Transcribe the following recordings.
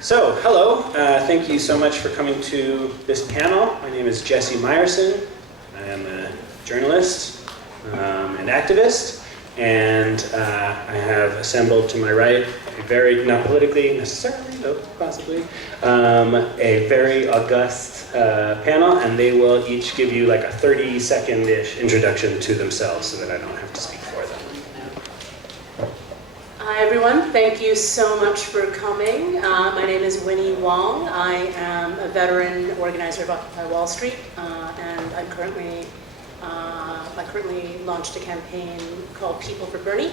So, hello. Thank you so much for coming to this panel. My name is Jesse Myerson. I am a journalist and activist, and I have assembled to my right a very, not politically necessarily, though possibly, a very august panel, and they will each give you like a 30-second-ish introduction to themselves so that I don't have to speak for them. Hi everyone, thank you so much for coming. My name is Winnie Wong. I am a veteran organizer of Occupy Wall Street, and I currently launched a campaign called People for Bernie,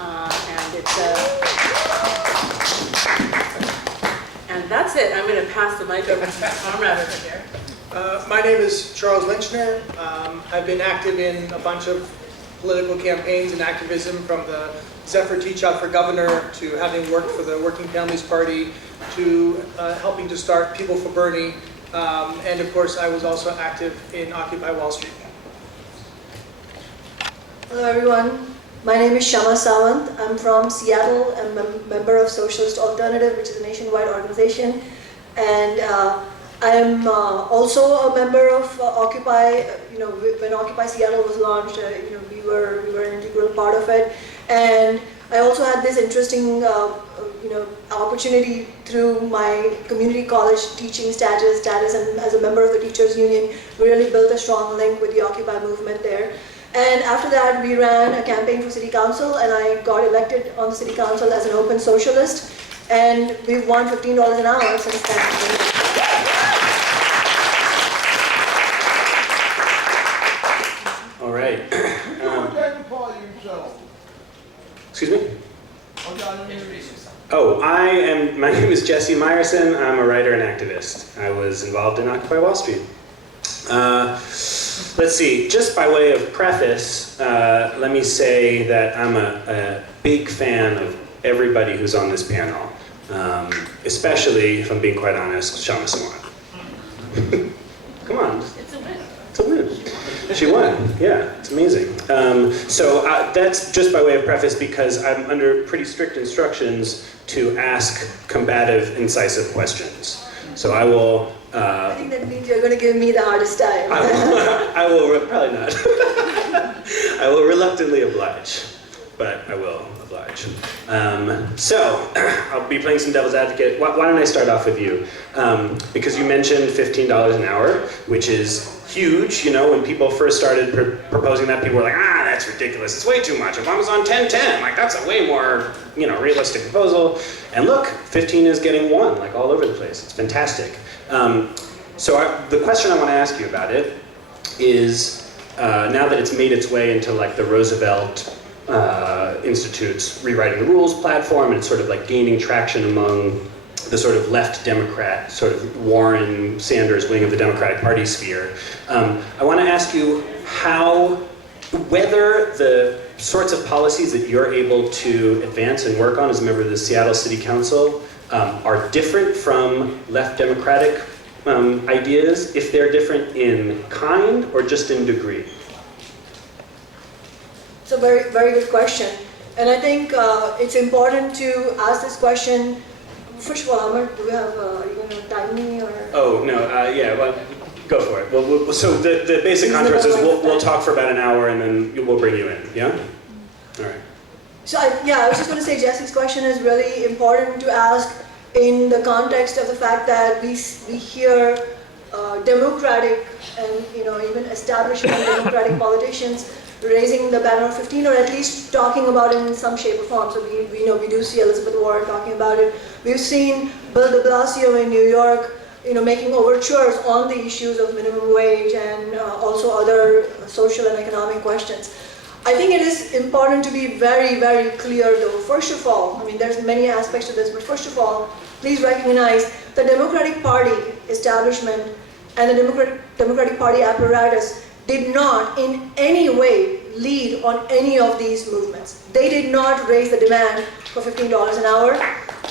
and that's it. I'm going to pass the mic over to my comrade over here. My name is Charles Lenchner. I've been active in a bunch of political campaigns and activism, from the Zephyr Teach Out for Governor to having worked for the Working Families Party to helping to start People for Bernie. And of course, I was also active in Occupy Wall Street. Hello everyone, my name is Kshama Sawant. I'm from Seattle. I'm a member of Socialist Alternative, which is a nationwide organization. And I'm also a member of Occupy. When Occupy Seattle was launched, we were an integral part of it. And I also had this interesting opportunity through my community college teaching status, and as a member of the teachers union, we really built a strong link with the Occupy movement there. And after that, we ran a campaign for city council, and I got elected on the city council as an open socialist, and we've won $15 an hour since then. All right. Excuse me? Oh, my name is Jesse Myerson. I'm a writer and activist. I was involved in Occupy Wall Street. Let's see, just by way of preface, let me say that I'm a big fan of everybody who's on this panel, especially, if I'm being quite honest, Kshama Sawant. Come on. It's a win. It's a win. She won, yeah, it's amazing. So that's just by way of preface, because I'm under pretty strict instructions to ask combative, incisive questions. So I will... I think that means you're going to give me the hardest time. I will probably not. I will reluctantly oblige, but I will oblige. So, I'll be playing some devil's advocate. Why don't I start off with you? Because you mentioned $15 an hour, which is huge. When people first started proposing that, people were like, that's ridiculous. It's way too much. Obama's on 10-10. Like, that's a way more, realistic proposal. And look, 15 is getting won, like, all over the place. It's fantastic. The question I want to ask you about it is, now that it's made its way into like the Roosevelt Institute's Rewriting the Rules platform, and it's sort of like gaining traction among the sort of left Democrat, sort of Warren Sanders wing of the Democratic Party sphere, I want to ask you whether the sorts of policies that you're able to advance and work on as a member of the Seattle City Council are different from left Democratic ideas, if they're different in kind or just in degree? It's a very, very good question. And I think it's important to ask this question. First of all, Amar, are you going to time me or? Oh, no, yeah, well, go for it. Well, so the basic contours is we'll talk for about an hour and then we'll bring you in, yeah? All right. So I was just going to say Jesse's question is really important to ask in the context of the fact that we hear democratic and even establishment democratic politicians raising the banner of 15, or at least talking about it in some shape or form. So we do see Elizabeth Warren talking about it. We've seen Bill de Blasio in New York, making overtures on the issues of minimum wage and also other social and economic questions. I think it is important to be very, very clear though. First of all, there's many aspects to this, but first of all, please recognize the Democratic Party establishment and the Democratic Party apparatus did not in any way lead on any of these movements. They did not raise the demand for $15 an hour.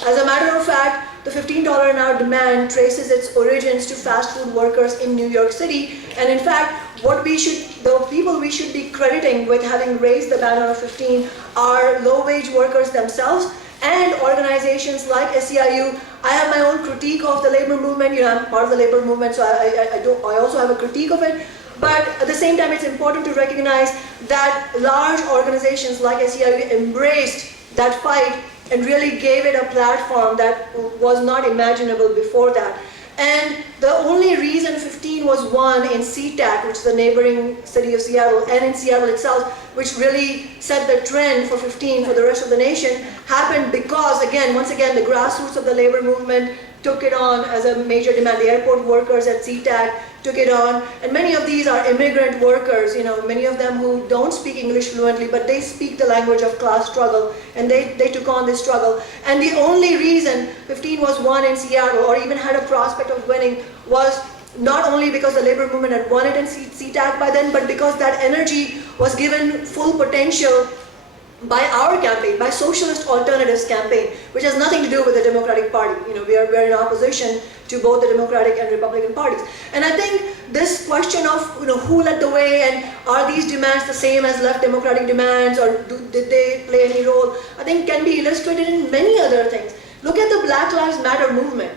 As a matter of fact, the $15 an hour demand traces its origins to fast food workers in New York City. And in fact, the people we should be crediting with having raised the banner of 15 are low-wage workers themselves and organizations like SEIU. I have my own critique of the labor movement. You know, I'm part of the labor movement, so I also have a critique of it. But at the same time, it's important to recognize that large organizations like SEIU embraced that fight and really gave it a platform that was not imaginable before that. And the only reason 15 was won in SeaTac, which is the neighboring city of Seattle, and in Seattle itself, which really set the trend for 15 for the rest of the nation, happened because, again, once again, the grassroots of the labor movement took it on as a major demand. The airport workers at SeaTac took it on, and many of these are immigrant workers, you know, many of them who don't speak English fluently, but they speak the language of class struggle, and they took on this struggle. And the only reason 15 was won in Seattle, or even had a prospect of winning, was not only because the labor movement had won it in SeaTac by then, but because that energy was given full potential by our campaign, by Socialist Alternatives campaign, which has nothing to do with the Democratic Party. You know, we are in opposition to both the Democratic and Republican parties. And I think this question of, you know, who led the way, and are these demands the same as left Democratic demands, or did they play any role, I think can be illustrated in many other things. Look at the Black Lives Matter movement.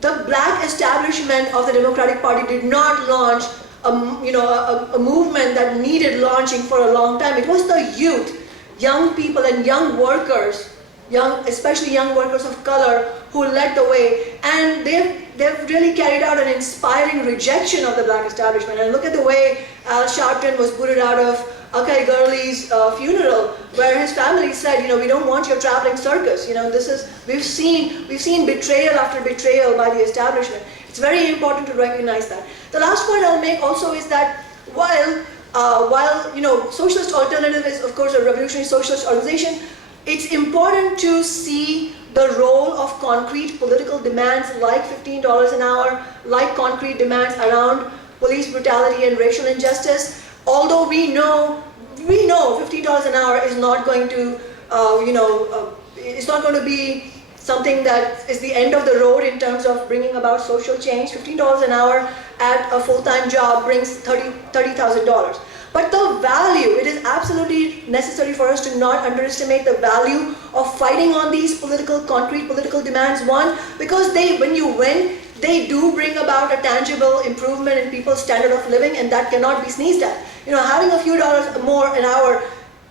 The black establishment of the Democratic Party did not launch a movement that needed launching for a long time. It was the youth, young people and young workers, especially young workers of color, who led the way, and they've really carried out an inspiring rejection of the black establishment. And look at the way Al Sharpton was booted out of Akai Gurley's funeral, where his family said, you know, we don't want your traveling circus. You know, we've seen betrayal after betrayal by the establishment. It's very important to recognize that. The last point I'll make also is that while you know, Socialist Alternative is of course a revolutionary socialist organization, it's important to see the role of concrete political demands like $15 an hour, like concrete demands around police brutality and racial injustice. Although we know $15 an hour is not going to, it's not going to be something that is the end of the road in terms of bringing about social change. $15 an hour at a full-time job brings $30,000. But the value, it is absolutely necessary for us to not underestimate the value of fighting on these concrete political demands. One, because when you win, they do bring about a tangible improvement in people's standard of living, and that cannot be sneezed at. You know, having a few dollars more an hour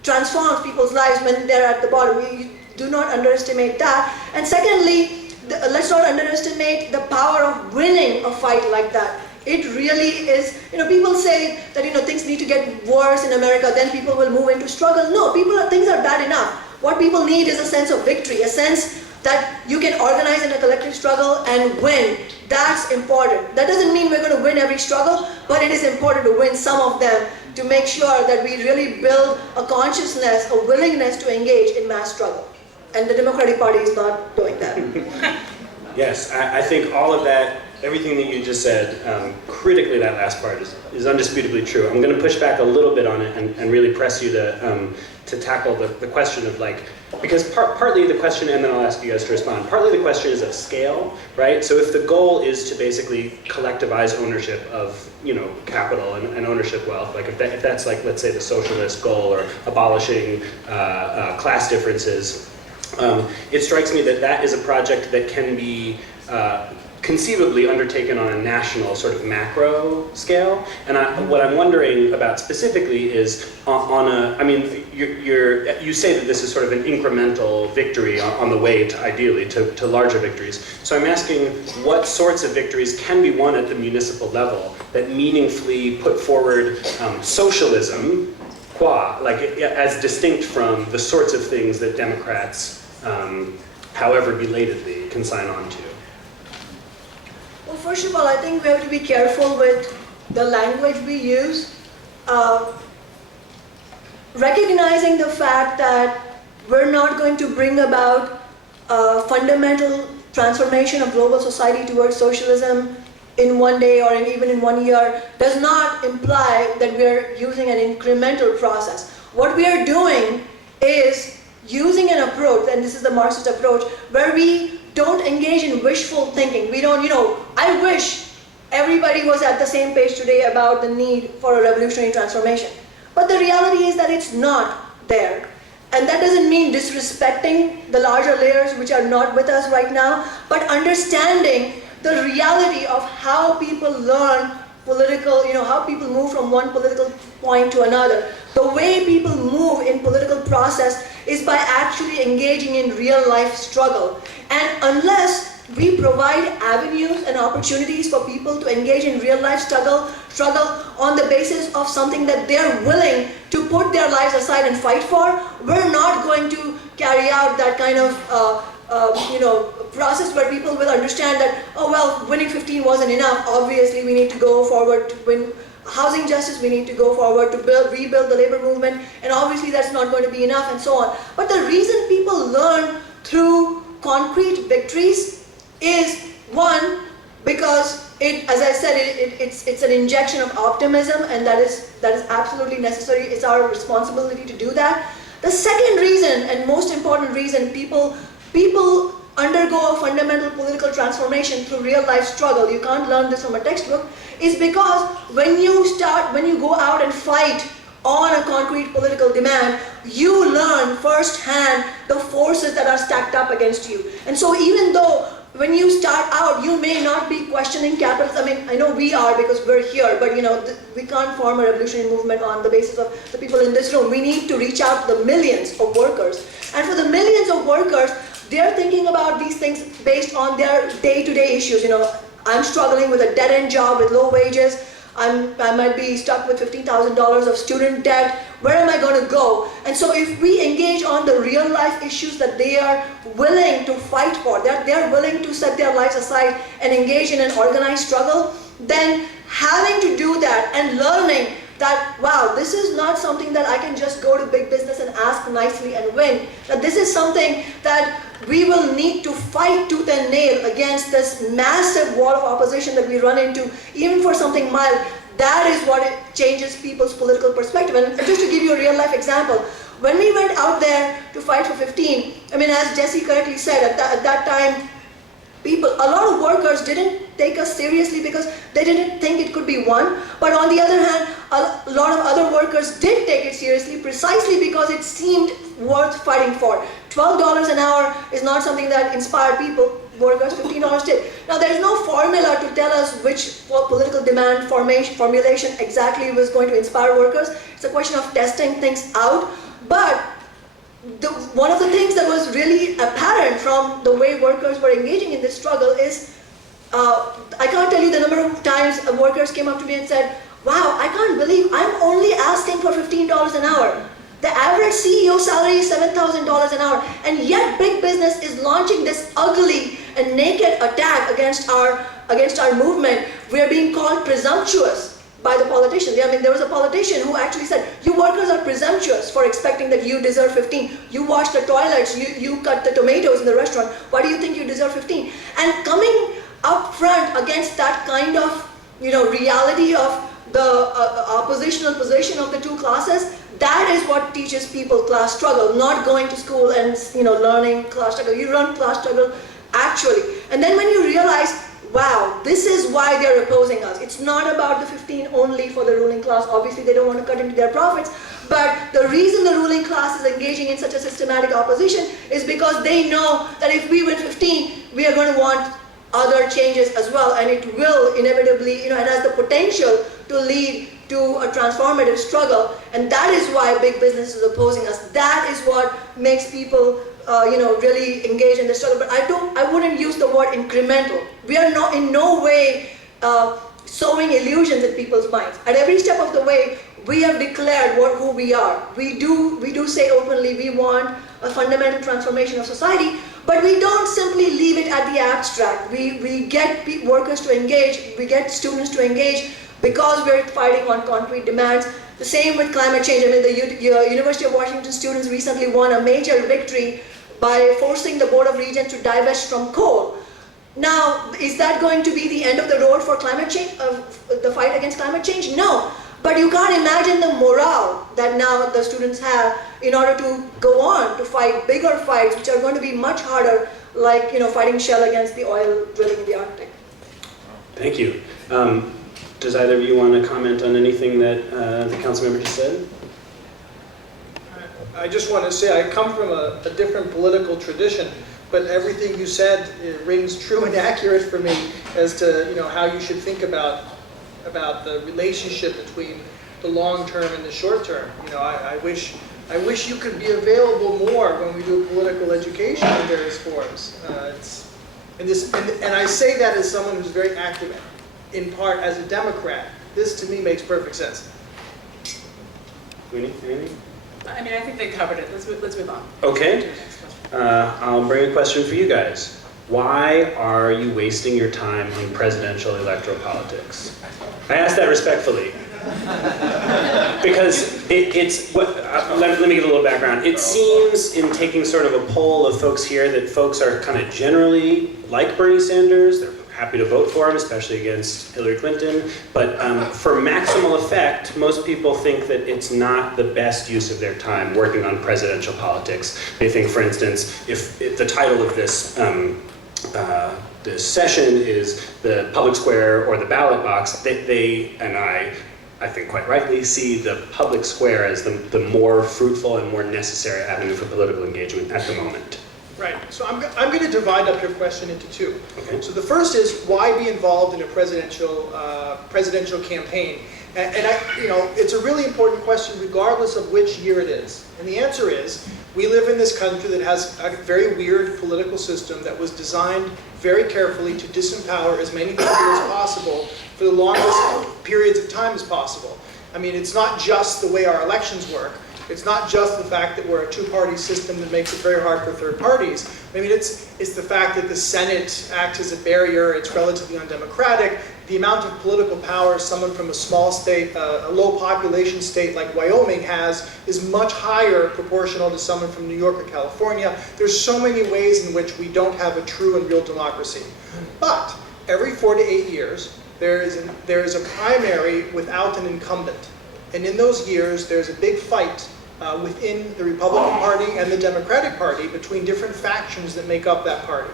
transforms people's lives when they're at the bottom. We do not underestimate that. And secondly, let's not underestimate the power of winning a fight like that. It really is, you know, people say that, you know, things need to get worse in America, then people will move into struggle. No, things are bad enough. What people need is a sense of victory, a sense that you can organize in a collective struggle and win. That's important. That doesn't mean we're going to win every struggle, but it is important to win some of them to make sure that we really build a consciousness, a willingness to engage in mass struggle. And the Democratic Party is not doing that. Yes, I think all of that, everything that you just said, critically that last part is undisputably true. I'm going to push back a little bit on it and really press you to tackle the question of, like, because partly the question, and then I'll ask you guys to respond, partly the question is of scale, right? So if the goal is to basically collectivize ownership of, you know, capital and ownership wealth, like if that's like, let's say, the socialist goal, or abolishing class differences, it strikes me that is a project that can be conceivably undertaken on a national sort of macro scale. And what I'm wondering about specifically is you say that this is sort of an incremental victory on the way to, ideally, to larger victories. So I'm asking, what sorts of victories can be won at the municipal level that meaningfully put forward socialism, as distinct from the sorts of things that Democrats, however belatedly, can sign on to? Well, first of all, I think we have to be careful with the language we use. Recognizing the fact that we're not going to bring about a fundamental transformation of global society towards socialism in one day or even in 1 year does not imply that we're using an incremental process. What we are doing is using an approach, and this is the Marxist approach, where we don't engage in wishful thinking. We don't, I wish everybody was at the same page today about the need for a revolutionary transformation. But the reality is that it's not there. And that doesn't mean disrespecting the larger layers which are not with us right now, but understanding the reality of how people learn political, how people move from one political point to another. The way people move in political process is by actually engaging in real life struggle. And unless we provide avenues and opportunities for people to engage in real life struggle on the basis of something that they're willing to put their lives aside and fight for, we're not going to carry out that kind of process where people will understand that, oh well, winning 15 wasn't enough, obviously we need to go forward to win housing justice, we need to go forward to rebuild the labor movement, and obviously that's not going to be enough, and so on. But the reason people learn through concrete victories is, one, because as I said, it's an injection of optimism, and that is absolutely necessary. It's our responsibility to do that. The second reason, and most important reason, people undergo a fundamental political transformation through real life struggle, you can't learn this from a textbook, is because when you go out and fight on a concrete political demand, you learn firsthand the forces that are stacked up against you. And so even though when you start out, you may not be questioning capitalism. I mean, I know we are because we're here, but we can't form a revolutionary movement on the basis of the people in this room. We need to reach out to the millions of workers. And for the millions of workers, they're thinking about these things based on their day-to-day issues. I'm struggling with a dead-end job with low wages. I might be stuck with $15,000 of student debt. Where am I going to go? And so if we engage on the real life issues that they are willing to fight for, that they're willing to set their lives aside and engage in an organized struggle, then having to do that and learning that, wow, this is not something that I can just go to big business and ask nicely and win. That this is something that we will need to fight tooth and nail against this massive wall of opposition that we run into, even for something mild. That is what it changes people's political perspective. And just to give you a real life example, when we went out there to fight for 15, I mean, as Jesse correctly said, at that time, a lot of workers didn't take us seriously because they didn't think it could be won. But on the other hand, a lot of other workers did take it seriously precisely because it seemed worth fighting for. $12 an hour is not something that inspired people. Workers, $15 did. Now, there's no formula to tell us which political demand formulation exactly was going to inspire workers. It's a question of testing things out. But one of the things that was really apparent from the way workers were engaging in this struggle is, I can't tell you the number of times workers came up to me and said, wow, I can't believe I'm only asking for $15 an hour. The average CEO salary is $7,000 an hour, and yet big business is launching this ugly and naked attack against our movement. We are being called presumptuous by the politicians. I mean, there was a politician who actually said, you workers are presumptuous for expecting that you deserve 15. You wash the toilets, you cut the tomatoes in the restaurant. Why do you think you deserve 15? And coming up front against that kind of reality of the oppositional position of the two classes, that is what teaches people class struggle, not going to school and learning class struggle. You learn class struggle actually. And then when you realize, wow, this is why they're opposing us. It's not about the 15 only for the ruling class. Obviously, they don't want to cut into their profits. But the reason the ruling class is engaging in such a systematic opposition is because they know that if we win 15, we are going to want other changes as well. And it will inevitably, it has the potential to lead to a transformative struggle. And that is why big business is opposing us. That is what makes people really engage in the struggle. But I wouldn't use the word incremental. We are in no way sowing illusions in people's minds. At every step of the way, we have declared who we are. We do say openly we want a fundamental transformation of society, but we don't simply leave it at the abstract. We get workers to engage, we get students to engage because we're fighting on concrete demands. The same with climate change. I mean, the University of Washington students recently won a major victory by forcing the Board of Regents to divest from coal. Now, is that going to be the end of the road for climate change, the fight against climate change? No. But you can't imagine the morale that now the students have in order to go on to fight bigger fights, which are going to be much harder, like fighting Shell against the oil drilling in the Arctic. Thank you. Does either of you want to comment on anything that the council member just said? I just want to say I come from a different political tradition, but everything you said, it rings true and accurate for me as to how you should think about the relationship between the long term and the short term. I wish you could be available more when we do political education in various forms. And I say that as someone who's very active, in part as a Democrat. This to me makes perfect sense. Winnie, anything? I mean, I think they covered it. Let's move on. Okay. I'll bring a question for you guys. Why are you wasting your time on presidential electoral politics? I ask that respectfully. Because let me give a little background. It seems in taking sort of a poll of folks here that folks are kind of generally like Bernie Sanders. They're happy to vote for him, especially against Hillary Clinton. But for maximal effect, most people think that it's not the best use of their time working on presidential politics. They think, for instance, if the title of this this session is the public square or the ballot box, they and I think quite rightly, see the public square as the more fruitful and more necessary avenue for political engagement at the moment. Right. So I'm going to divide up your question into two. Okay. So the first is why be involved in a presidential campaign, and it's a really important question regardless of which year it is. And the answer is we live in this country that has a very weird political system that was designed very carefully to disempower as many people as possible for the longest periods of time as possible. I mean, it's not just the way our elections work. It's not just the fact that we're a two-party system that makes it very hard for third parties. I mean, it's the fact that the Senate acts as a barrier, it's relatively undemocratic. The amount of political power someone from a small state, a low population state like Wyoming has is much higher proportional to someone from New York or California. There's so many ways in which we don't have a true and real democracy. But every 4 to 8 years, there is a primary without an incumbent. And in those years, there's a big fight within the Republican Party and the Democratic Party between different factions that make up that party.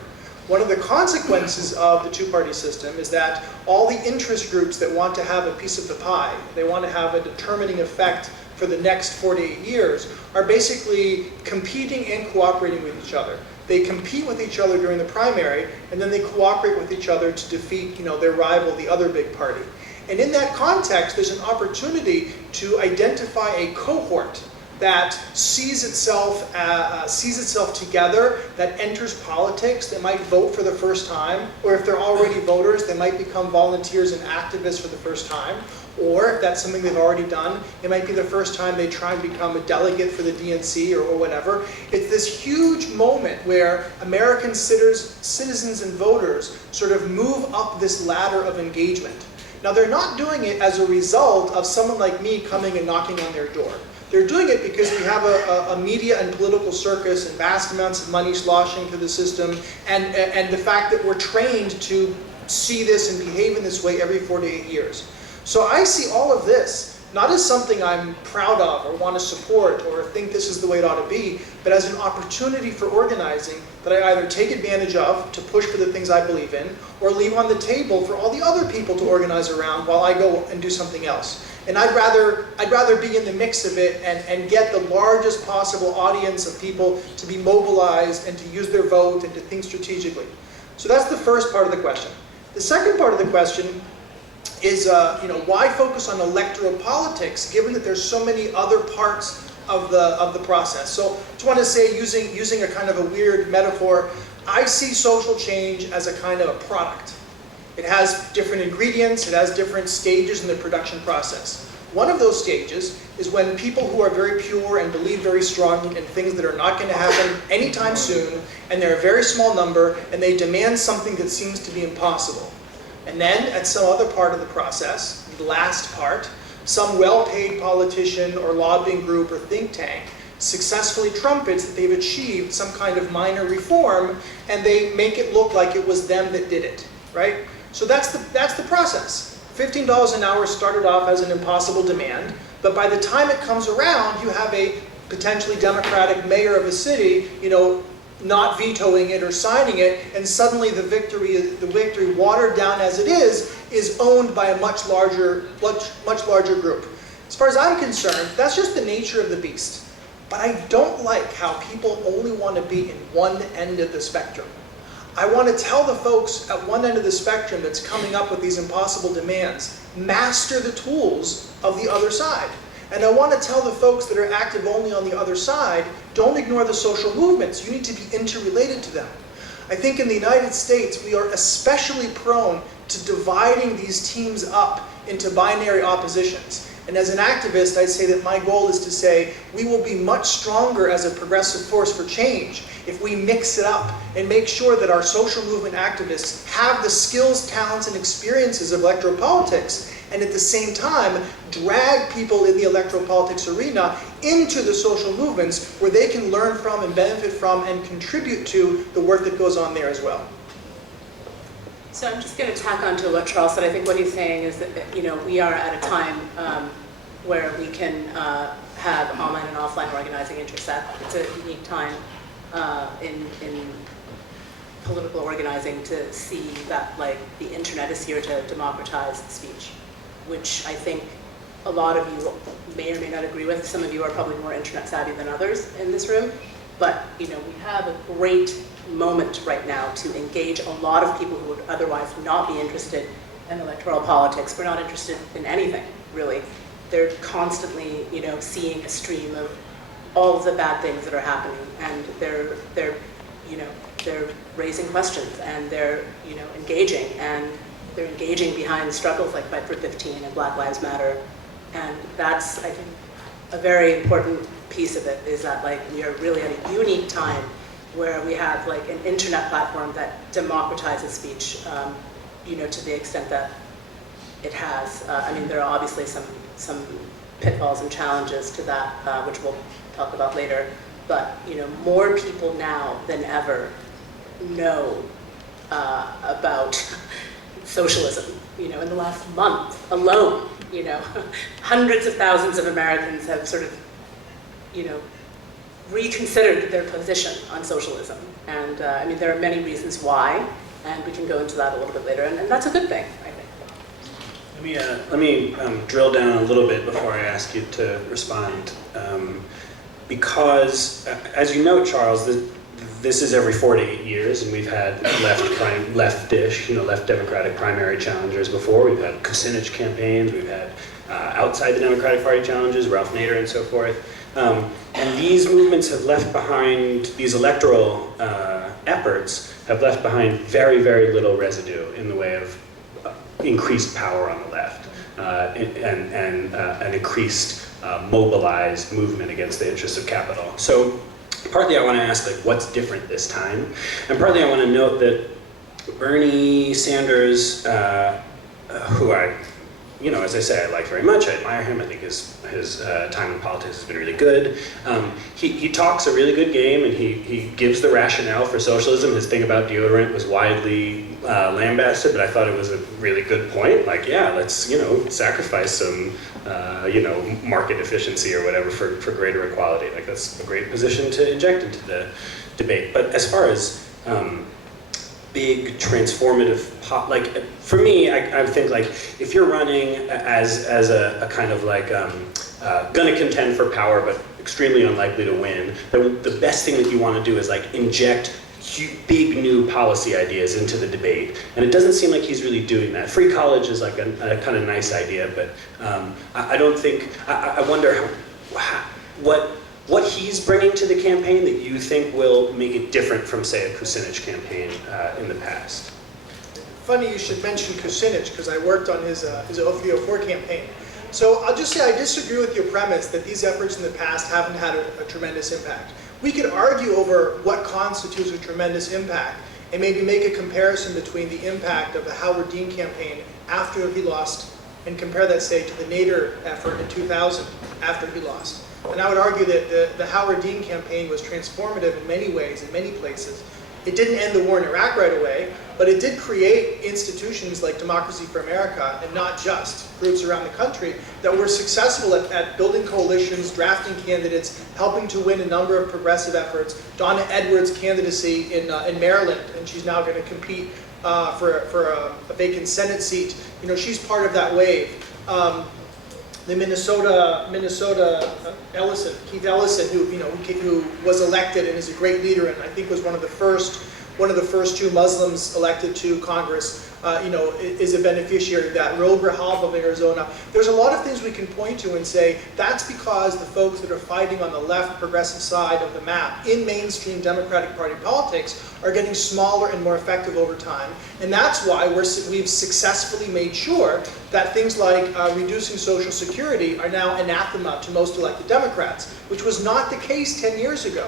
One of the consequences of the two-party system is that all the interest groups that want to have a piece of the pie, they want to have a determining effect for the next 4 to 8 years, are basically competing and cooperating with each other. They compete with each other during the primary, and then they cooperate with each other to defeat their rival, the other big party. And in that context, there's an opportunity to identify a cohort that sees itself together, that enters politics, that might vote for the first time, or if they're already voters, they might become volunteers and activists for the first time, or if that's something they've already done, it might be the first time they try and become a delegate for the DNC or whatever. It's this huge moment where American citizens and voters sort of move up this ladder of engagement. Now, they're not doing it as a result of someone like me coming and knocking on their door. They're doing it because we have a media and political circus and vast amounts of money sloshing through the system, and the fact that we're trained to see this and behave in this way every 4 to 8 years. So I see all of this not as something I'm proud of or want to support or think this is the way it ought to be, but as an opportunity for organizing that I either take advantage of to push for the things I believe in, or leave on the table for all the other people to organize around while I go and do something else. And I'd rather be in the mix of it and get the largest possible audience of people to be mobilized and to use their vote and to think strategically. So that's the first part of the question. The second part of the question is, why focus on electoral politics given that there's so many other parts of the process? So I just want to say, using a kind of a weird metaphor, I see social change as a kind of a product. It has different ingredients, it has different stages in the production process. One of those stages is when people who are very pure and believe very strongly in things that are not going to happen anytime soon, and they're a very small number, and they demand something that seems to be impossible. And then, at some other part of the process, the last part, some well-paid politician or lobbying group or think tank successfully trumpets that they've achieved some kind of minor reform, and they make it look like it was them that did it, right? So that's the process. $15 an hour started off as an impossible demand, but by the time it comes around, you have a potentially Democratic mayor of a city, not vetoing it or signing it, and suddenly the victory, watered down as it is owned by a much larger group. As far as I'm concerned, that's just the nature of the beast. But I don't like how people only want to be in one end of the spectrum. I want to tell the folks at one end of the spectrum that's coming up with these impossible demands, master the tools of the other side. And I want to tell the folks that are active only on the other side, don't ignore the social movements. You need to be interrelated to them. I think in the United States, we are especially prone to dividing these teams up into binary oppositions. And as an activist, I'd say that my goal is to say we will be much stronger as a progressive force for change if we mix it up and make sure that our social movement activists have the skills, talents, and experiences of electoral politics, and at the same time drag people in the electoral politics arena into the social movements where they can learn from and benefit from and contribute to the work that goes on there as well. So I'm just going to tack on to what Charles said. I think what he's saying is that, you know, we are at a time where we can have online and offline organizing intersect. It's a unique time in political organizing to see that, like, the internet is here to democratize speech, which I think a lot of you may or may not agree with. Some of you are probably more internet savvy than others in this room, but, you know, we have a great moment right now to engage a lot of people who would otherwise not be interested in electoral politics. We're not interested in anything, really. They're constantly, you know, seeing a stream of all of the bad things that are happening, and they're you know, they're raising questions, and they're, you know, engaging, and they're engaging behind struggles like Fight for 15 and Black Lives Matter. And that's, I think, a very important piece of it, is that, like, we are really at a unique time where we have, like, an internet platform that democratizes speech, you know, to the extent that it has. I mean, there are obviously some pitfalls and challenges to that, which we'll talk about later. But, you know, more people now than ever know about socialism. You know, in the last month alone, you know, hundreds of thousands of Americans have sort of, you know, reconsidered their position on socialism. And I mean, there are many reasons why, and we can go into that a little bit later, and that's a good thing, I think. Let me drill down a little bit before I ask you to respond. Because, as you know, Charles, this is every 4 to 8 years, and we've had leftish, you know, left Democratic primary challengers before. We've had Kucinich campaigns. We've had outside the Democratic Party challenges, Ralph Nader and so forth. And these movements have left behind, these electoral efforts have left behind very, very little residue in the way of increased power on the left and an increased mobilized movement against the interests of capital. So partly I want to ask, like, what's different this time? And partly I want to note that Bernie Sanders, who I, you know, as I say, I like very much, I admire him, I think his time in politics has been really good. He talks a really good game, and he gives the rationale for socialism. His thing about deodorant was widely lambasted, but I thought it was a really good point. Like, yeah, let's, you know, sacrifice some, you know, market efficiency or whatever for greater equality. Like, that's a great position to inject into the debate. But as far as big transformative like, for me, I think, like, if you're running as a kind of like gonna contend for power but extremely unlikely to win, the best thing that you want to do is, like, inject big new policy ideas into the debate, and it doesn't seem like he's really doing that. Free college is like a kind of nice idea, but I don't think, I wonder what he's bringing to the campaign that you think will make it different from, say, a Kucinich campaign in the past. Funny you should mention Kucinich, because I worked on his 0304 campaign. So I'll just say I disagree with your premise that these efforts in the past haven't had a tremendous impact. We could argue over what constitutes a tremendous impact and maybe make a comparison between the impact of the Howard Dean campaign after he lost and compare that, say, to the Nader effort in 2000 after he lost. And I would argue that the Howard Dean campaign was transformative in many ways, in many places. It didn't end the war in Iraq right away, but it did create institutions like Democracy for America, and not just, groups around the country that were successful at building coalitions, drafting candidates, helping to win a number of progressive efforts. Donna Edwards' candidacy in Maryland, and she's now going to compete for a vacant Senate seat. You know, she's part of that wave. the Minnesota Keith Ellison, who was elected and is a great leader, and I think was one of the first two Muslims elected to Congress, is a beneficiary of that. Raul Grijalva of Arizona. There's a lot of things we can point to and say that's because the folks that are fighting on the left progressive side of the map in mainstream Democratic Party politics are getting smaller and more effective over time. And that's why we've successfully made sure that things like reducing Social Security are now anathema to most elected Democrats, which was not the case 10 years ago.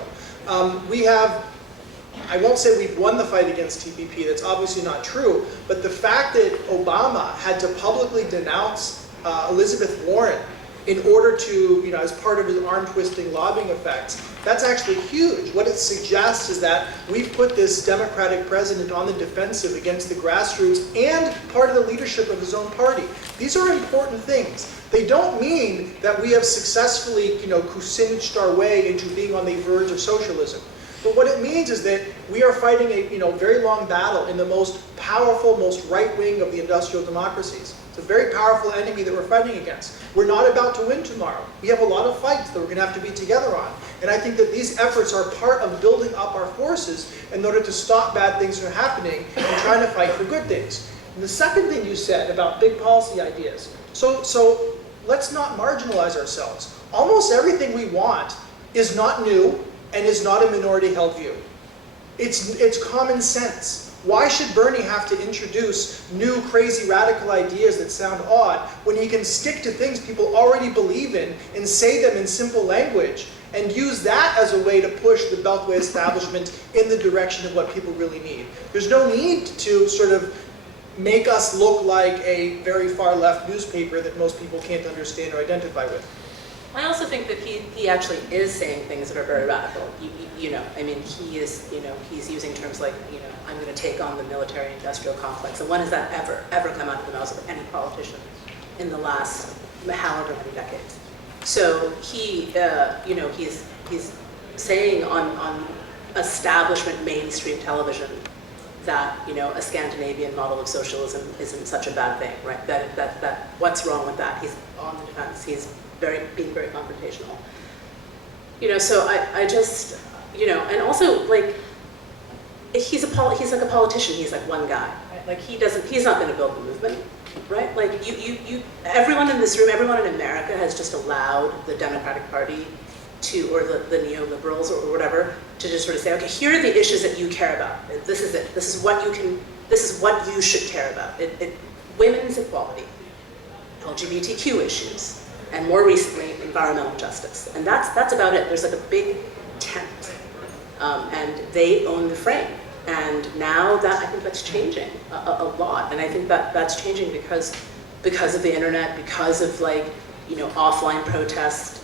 I won't say we've won the fight against TPP, that's obviously not true, but the fact that Obama had to publicly denounce Elizabeth Warren in order to, as part of his arm-twisting lobbying effects, that's actually huge. What it suggests is that we've put this Democratic president on the defensive against the grassroots and part of the leadership of his own party. These are important things. They don't mean that we have successfully, cousinched our way into being on the verge of socialism. But what it means is that we are fighting a very long battle in the most powerful, most right wing of the industrial democracies. It's a very powerful enemy that we're fighting against. We're not about to win tomorrow. We have a lot of fights that we're going to have to be together on. And I think that these efforts are part of building up our forces in order to stop bad things from happening and trying to fight for good things. And the second thing you said about big policy ideas. So let's not marginalize ourselves. Almost everything we want is not new and is not a minority-held view. It's common sense. Why should Bernie have to introduce new, crazy, radical ideas that sound odd when he can stick to things people already believe in and say them in simple language and use that as a way to push the Beltway establishment in the direction of what people really need? There's no need to sort of make us look like a very far-left newspaper that most people can't understand or identify with. I also think that he actually is saying things that are very radical. He is, he's using terms like, I'm going to take on the military-industrial complex. And when has that ever come out of the mouths of any politician in the last however many decades? So he's saying on establishment mainstream television that, a Scandinavian model of socialism isn't such a bad thing, right? That what's wrong with that? He's on the defense. He's being very confrontational. So I just, and also like, he's like a politician. He's like one guy, right? Like he's not going to build the movement, right? Like everyone in this room, everyone in America has just allowed the Democratic Party or the neoliberals or whatever to just sort of say, okay, here are the issues that you care about. This is it. This is what you should care about. Women's equality, LGBTQ issues, and more recently, environmental justice. And that's about it. There's like a big tent, and they own the frame. And now I think that's changing a lot. And I think that's changing because of the internet, because of like, offline protest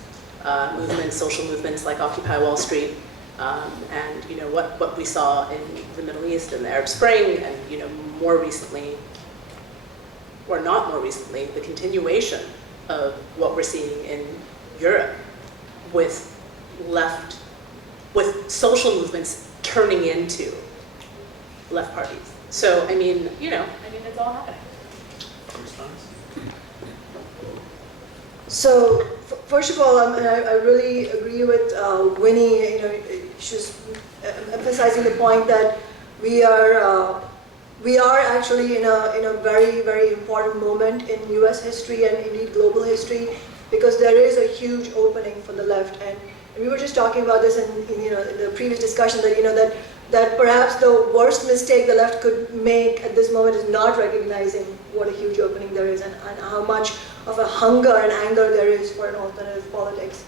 movements, social movements like Occupy Wall Street, and what we saw in the Middle East and the Arab Spring, and more recently, or not more recently, the continuation of what we're seeing in Europe with social movements turning into left parties. So, it's all happening. So, first of all, I really agree with Winnie. She's emphasizing the point that we are actually in a very, very important moment in U.S. history and indeed global history, because there is a huge opening for the left. And we were just talking about this in the previous discussion that perhaps the worst mistake the left could make at this moment is not recognizing what a huge opening there is and how much of a hunger and anger there is for an alternative politics.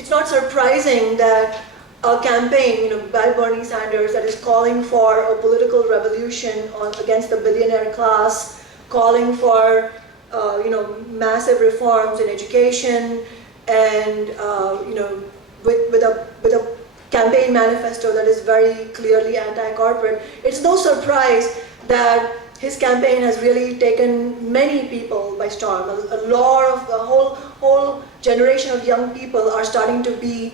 It's not surprising that a campaign, by Bernie Sanders, that is calling for a political revolution against the billionaire class, calling for massive reforms in education, and with a campaign manifesto that is very clearly anti-corporate. It's no surprise that his campaign has really taken many people by storm. A whole generation of young people are starting to be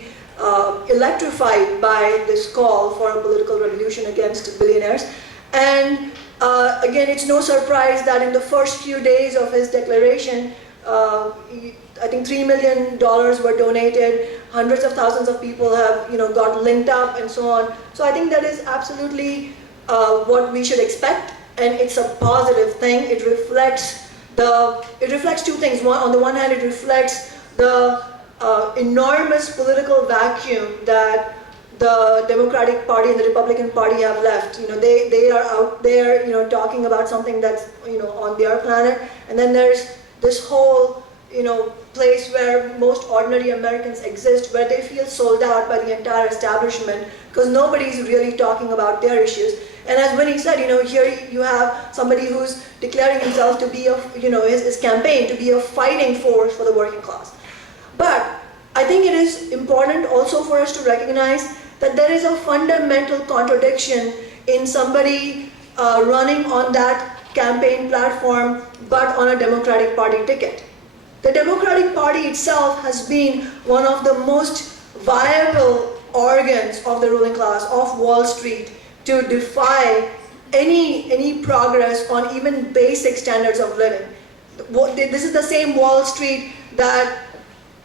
electrified by this call for a political revolution against billionaires. And Again, it's no surprise that in the first few days of his declaration, I think $3 million were donated, hundreds of thousands of people have got linked up and so on. So I think that is absolutely what we should expect, and it's a positive thing. It reflects two things. One, on the one hand, it reflects the enormous political vacuum that the Democratic Party and the Republican Party have left. They are out there, talking about something that's, on their planet, and then there's this whole, place where most ordinary Americans exist, where they feel sold out by the entire establishment because nobody's really talking about their issues. And as Winnie said, here you have somebody who's declaring himself to be his campaign to be a fighting force for the working class. But I think it is important also for us to recognize that there is a fundamental contradiction in somebody running on that campaign platform but on a Democratic Party ticket. The Democratic Party itself has been one of the most viable organs of the ruling class, of Wall Street, to defy any progress on even basic standards of living. This is the same Wall Street that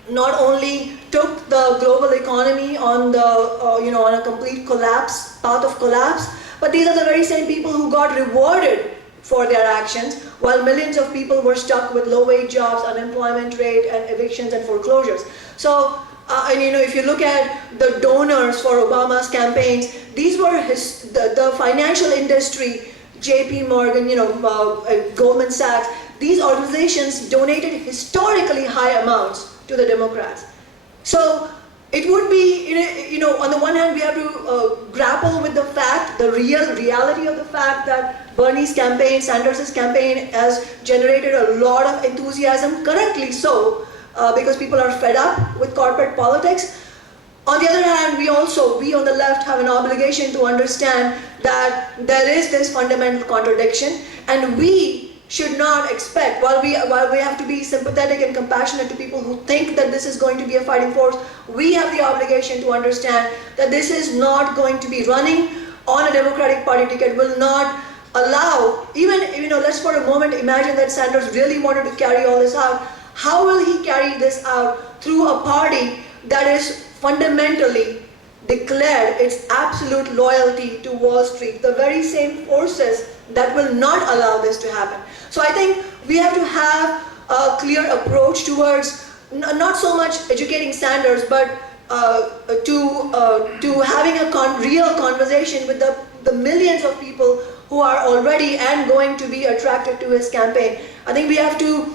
not only took the global economy on on a complete path of collapse, but these are the very same people who got rewarded for their actions, while millions of people were stuck with low-wage jobs, unemployment rate, and evictions and foreclosures. So, if you look at the donors for Obama's campaigns, these were the financial industry, J.P. Morgan, Goldman Sachs. These organizations donated historically high amounts to the Democrats. So it would be, on the one hand, we have to grapple with the fact, the reality of the fact that Bernie's campaign, Sanders' campaign, has generated a lot of enthusiasm, correctly so, because people are fed up with corporate politics. On the other hand, we on the left have an obligation to understand that there is this fundamental contradiction, and we should not expect, while we have to be sympathetic and compassionate to people who think that this is going to be a fighting force, we have the obligation to understand that this is not going to be running on a Democratic Party ticket, will not allow, even, let's for a moment imagine that Sanders really wanted to carry all this out. How will he carry this out through a party that is fundamentally declared its absolute loyalty to Wall Street, the very same forces that will not allow this to happen? So I think we have to have a clear approach towards not so much educating Sanders, but to having a real conversation with the millions of people who are already and going to be attracted to his campaign. I think we have to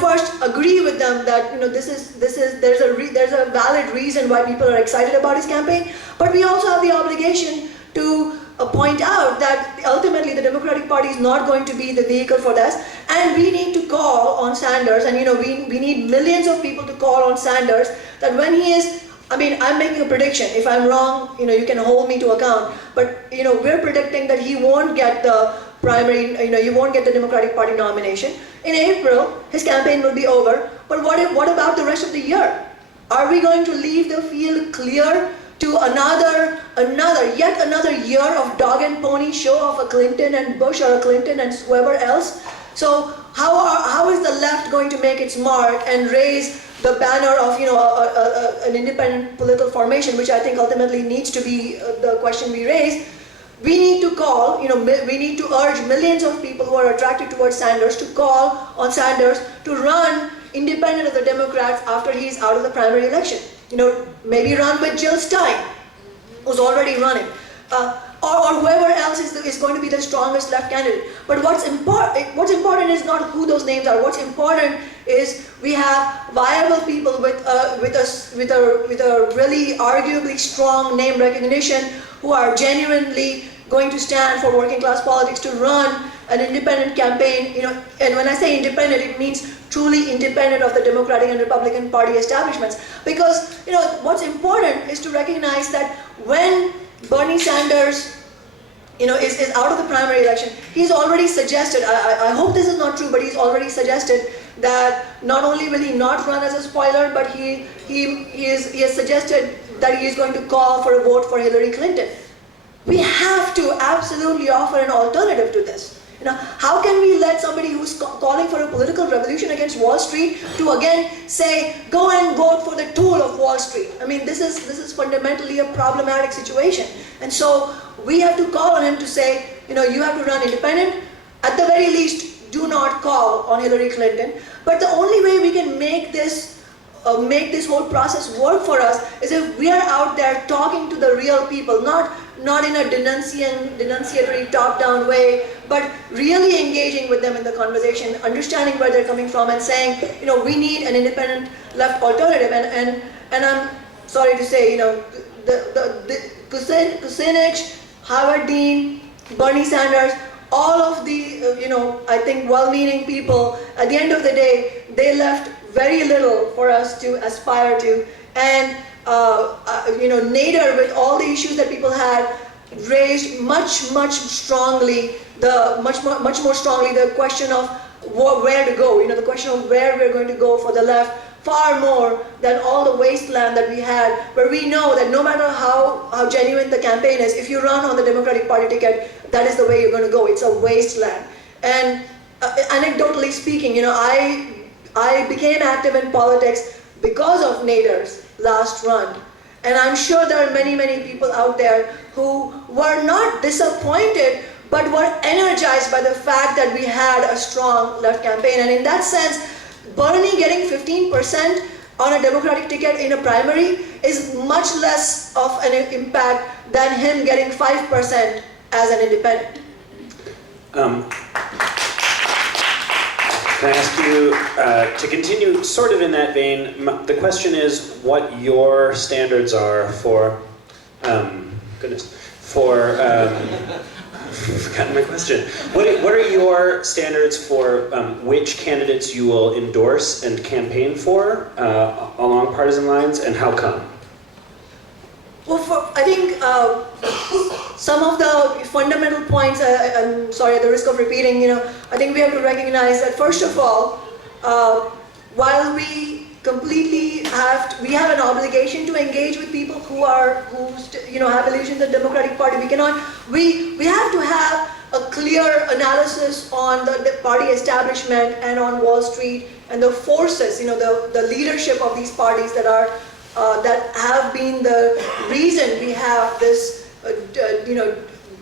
first agree with them that there's a valid reason why people are excited about his campaign, but we also have the obligation to point out that ultimately the Democratic Party is not going to be the vehicle for this, and we need to call on Sanders, and we need millions of people to call on Sanders that when he is, I'm making a prediction. If I'm wrong, you can hold me to account, but we're predicting that he won't get the primary, he won't get the Democratic Party nomination. In April, his campaign will be over, but what about the rest of the year? Are we going to leave the field clear to yet another year of dog and pony show of a Clinton and Bush or a Clinton and whoever else? So how is the left going to make its mark and raise the banner of an independent political formation, which I think ultimately needs to be the question we raise? We need to call, we need to urge millions of people who are attracted towards Sanders to call on Sanders to run independent of the Democrats after he's out of the primary election. Maybe run with Jill Stein, who's already running, or whoever else is going to be the strongest left candidate. But what's important is not who those names are. What's important is we have viable people with a really arguably strong name recognition who are genuinely going to stand for working class politics to run an independent campaign. And when I say independent, it means truly independent of the Democratic and Republican Party establishments. Because what's important is to recognize that when Bernie Sanders is out of the primary election, he's already suggested, I hope this is not true, but he's already suggested that not only will he not run as a spoiler, but he has suggested that he is going to call for a vote for Hillary Clinton. We have to absolutely offer an alternative to this. You know, how can we let somebody who's calling for a political revolution against Wall Street to again say, go and vote for the tool of Wall Street? I mean, this is fundamentally a problematic situation. And so we have to call on him to say, you know, you have to run independent. At the very least, do not call on Hillary Clinton. But the only way we can make this whole process work for us is if we are out there talking to the real people, not in a denunciatory top-down way, but really engaging with them in the conversation, understanding where they're coming from and saying, you know, we need an independent left alternative. And I'm sorry to say, you know, the Kucinich, Howard Dean, Bernie Sanders, all of the, you know, I think well-meaning people, at the end of the day, they left very little for us to aspire to. And you know, Nader, with all the issues that people had, raised much more strongly the question of where to go. You know, the question of where we're going to go for the left, far more than all the wasteland that we had, where we know that no matter how genuine the campaign is, if you run on the Democratic Party ticket, that is the way you're going to go. It's a wasteland. And anecdotally speaking, you know, I became active in politics because of Nader's last run. And I'm sure there are many people out there who were not disappointed, but were energized by the fact that we had a strong left campaign. And in that sense, Bernie getting 15% on a Democratic ticket in a primary is much less of an impact than him getting 5% as an independent. Can I ask you to continue sort of in that vein? The question is what your standards are for, I've forgotten my question. What are your standards for which candidates you will endorse and campaign for along partisan lines, and how come? Well, I think some of the fundamental points, I'm sorry, at the risk of repeating, you know, I think we have to recognize that first of all, while we we have an obligation to engage with people who you know, have illusions of the Democratic Party. We have to have a clear analysis on the party establishment and on Wall Street and the forces, you know, the leadership of these parties that have been the reason we have this, you know,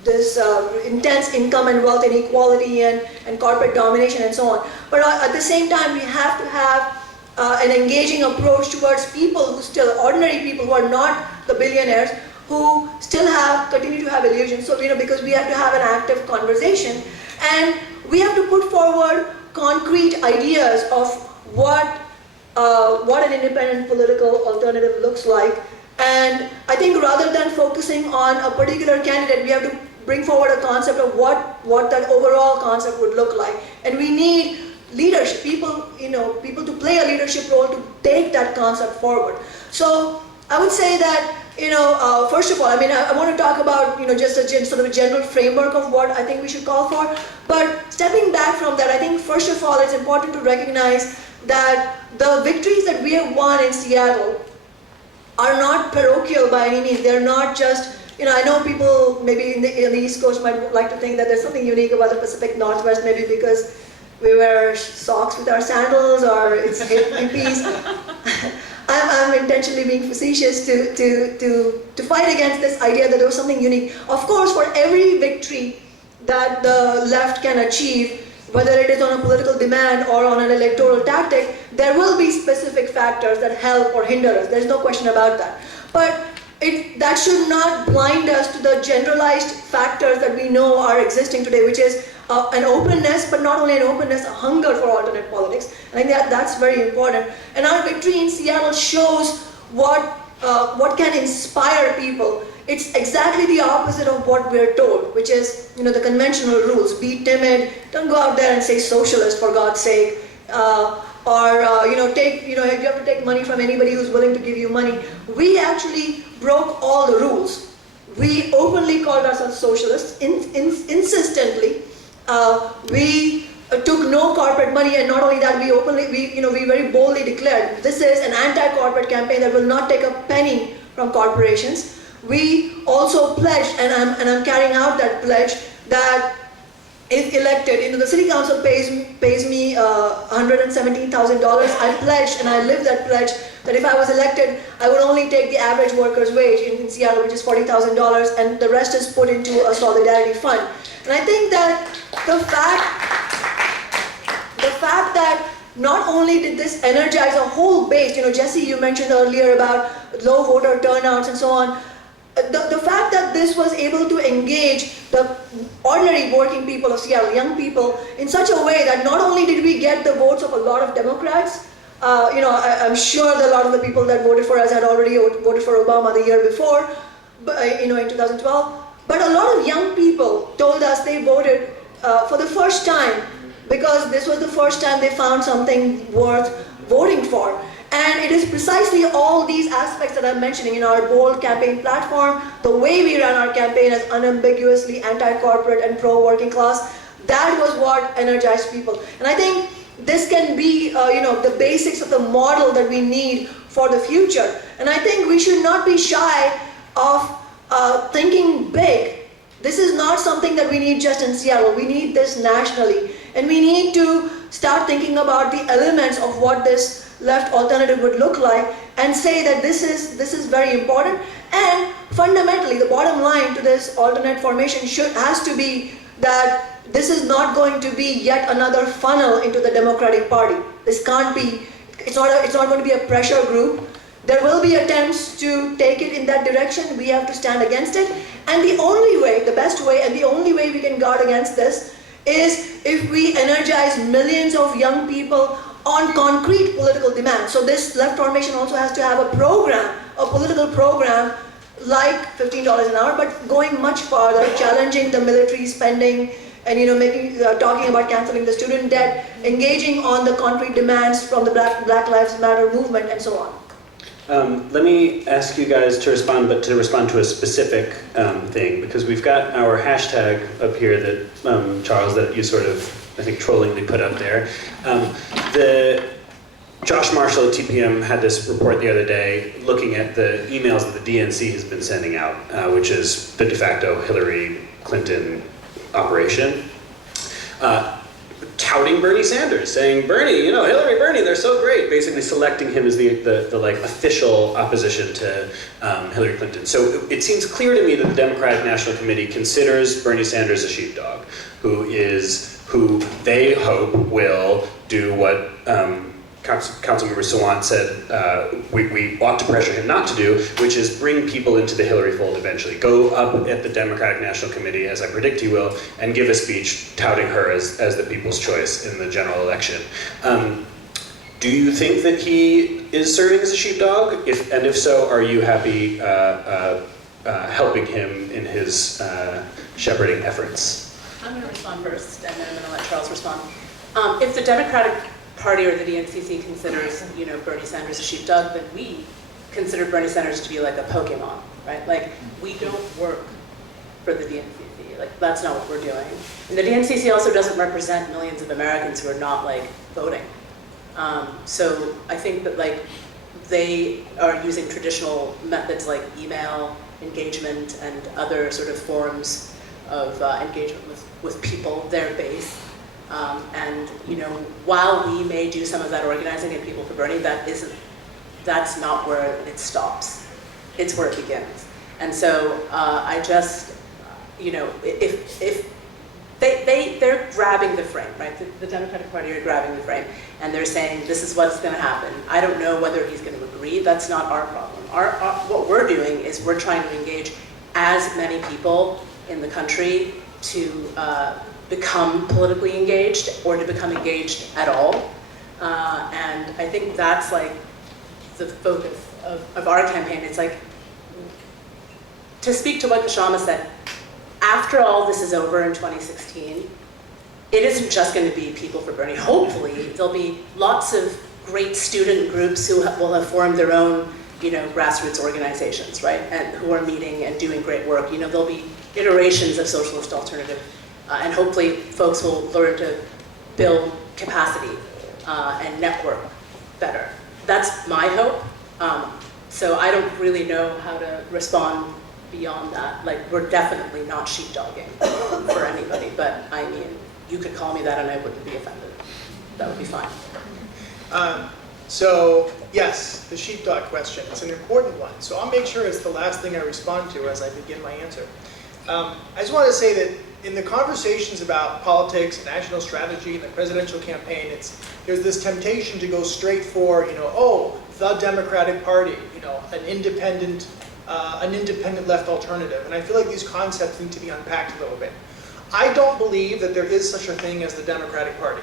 this intense income and wealth inequality and corporate domination and so on. But at the same time, we have to have an engaging approach towards people ordinary people who are not the billionaires, who still continue to have illusions. So, you know, because we have to have an active conversation, and we have to put forward concrete ideas of what an independent political alternative looks like. And I think rather than focusing on a particular candidate, we have to bring forward a concept of what that overall concept would look like. And we need leadership, people to play a leadership role to take that concept forward. So I would say that, you know, first of all, I mean, I want to talk about, you know, just sort of a general framework of what I think we should call for. But stepping back from that, I think first of all, it's important to recognize that the victories that we have won in Seattle are not parochial by any means. They're not just, you know, I know people maybe in the East Coast might like to think that there's something unique about the Pacific Northwest, maybe because we wear socks with our sandals, or it's hippies. I'm intentionally being facetious to fight against this idea that there was something unique. Of course, for every victory that the left can achieve, whether it is on a political demand or on an electoral tactic, there will be specific factors that help or hinder us. There's no question about that. But that should not blind us to the generalized factors that we know are existing today, which is an openness, but not only an openness, a hunger for alternate politics. And I think that's very important. And our victory in Seattle shows what can inspire people. It's exactly the opposite of what we're told, which is, you know, the conventional rules. Be timid, don't go out there and say socialist for God's sake, you know, you have to take money from anybody who's willing to give you money. We actually broke all the rules. We openly called ourselves socialists, insistently. We took no corporate money, and not only that, we very boldly declared this is an anti-corporate campaign that will not take a penny from corporations. we also pledged, and I'm carrying out that pledge, that if elected, the city council pays me $117,000. I pledged, and I live that pledge, that if I was elected, I would only take the average worker's wage in Seattle, which is $40,000, and the rest is put into a solidarity fund. And I think that the fact that not only did this energize a whole base, Jesse, you mentioned earlier about low voter turnouts and so on. The fact that this was able to engage the ordinary working people of Seattle, young people, in such a way that not only did we get the votes of a lot of Democrats, I'm sure that a lot of the people that voted for us had already voted for Obama the year before, in 2012, but a lot of young people told us they voted for the first time because this was the first time they found something worth voting for. And it is precisely all these aspects that I'm mentioning in our bold campaign platform, the way we ran our campaign as unambiguously anti-corporate and pro-working class, that was what energized people. And I think this can be, the basics of the model that we need for the future. And I think we should not be shy of thinking big. This is not something that we need just in Seattle. We need this nationally. And we need to start thinking about the elements of what this left alternative would look like and say that this is very important. And fundamentally, the bottom line to this alternate formation has to be that this is not going to be yet another funnel into the Democratic Party. This can't be, it's not going to be a pressure group. There will be attempts to take it in that direction. We have to stand against it. And the only way, the best way, and the only way we can guard against this is if we energize millions of young people on concrete political demands. So this left formation also has to have a program, a political program like $15 an hour, but going much farther, challenging the military spending, and talking about canceling the student debt, engaging on the concrete demands from the Black Lives Matter movement, and so on. Let me ask you guys to respond, but to respond to a specific thing, because we've got our hashtag up here that, Charles, that you sort of, I think, trollingly put up there. Josh Marshall at TPM had this report the other day looking at the emails that the DNC has been sending out, which is the de facto Hillary Clinton operation, touting Bernie Sanders, saying, Bernie, Hillary, Bernie, they're so great, basically selecting him as the like official opposition to Hillary Clinton. So it seems clear to me that the Democratic National Committee considers Bernie Sanders a sheepdog, who they hope will do what Councilmember Sawant said we ought to pressure him not to do, which is bring people into the Hillary fold eventually. Go up at the Democratic National Committee, as I predict he will, and give a speech touting her as the people's choice in the general election. Do you think that he is serving as a sheepdog? If so, are you happy helping him in his shepherding efforts? I'm going to respond first, and then I'm going to let Charles respond. If the Democratic Party or the DNCC considers, Bernie Sanders a sheepdog, then we consider Bernie Sanders to be like a Pokemon, right? Like, we don't work for the DNCC. Like, that's not what we're doing. And the DNCC also doesn't represent millions of Americans who are not, voting. So I think that, they are using traditional methods like email, engagement, and other sort of forms of engagement with people, their base. And while we may do some of that organizing and people for Bernie, that's not where it stops. It's where it begins. And so I just, if they're grabbing the frame, right? The Democratic Party are grabbing the frame, and they're saying this is what's going to happen. I don't know whether he's going to agree. That's not our problem. What we're doing is we're trying to engage as many people in the country to become politically engaged or to become engaged at all. And I think that's the focus of our campaign. It's to speak to what Kshama said, after all this is over in 2016, it isn't just going to be people for Bernie. Hopefully, there'll be lots of great student groups who will have formed their own, grassroots organizations, right? And who are meeting and doing great work. There'll be iterations of socialist alternative. And hopefully folks will learn to build capacity and network better. That's my hope. So I don't really know how to respond beyond that. Like, we're definitely not sheepdogging for anybody, but I mean, you could call me that and I wouldn't be offended. That would be fine. So yes, the sheepdog question, it's an important one. So I'll make sure it's the last thing I respond to as I begin my answer. I just want to say that in the conversations about politics and national strategy and the presidential campaign, there's this temptation to go straight for, oh, the Democratic Party, an independent left alternative. And I feel like these concepts need to be unpacked a little bit. I don't believe that there is such a thing as the Democratic Party.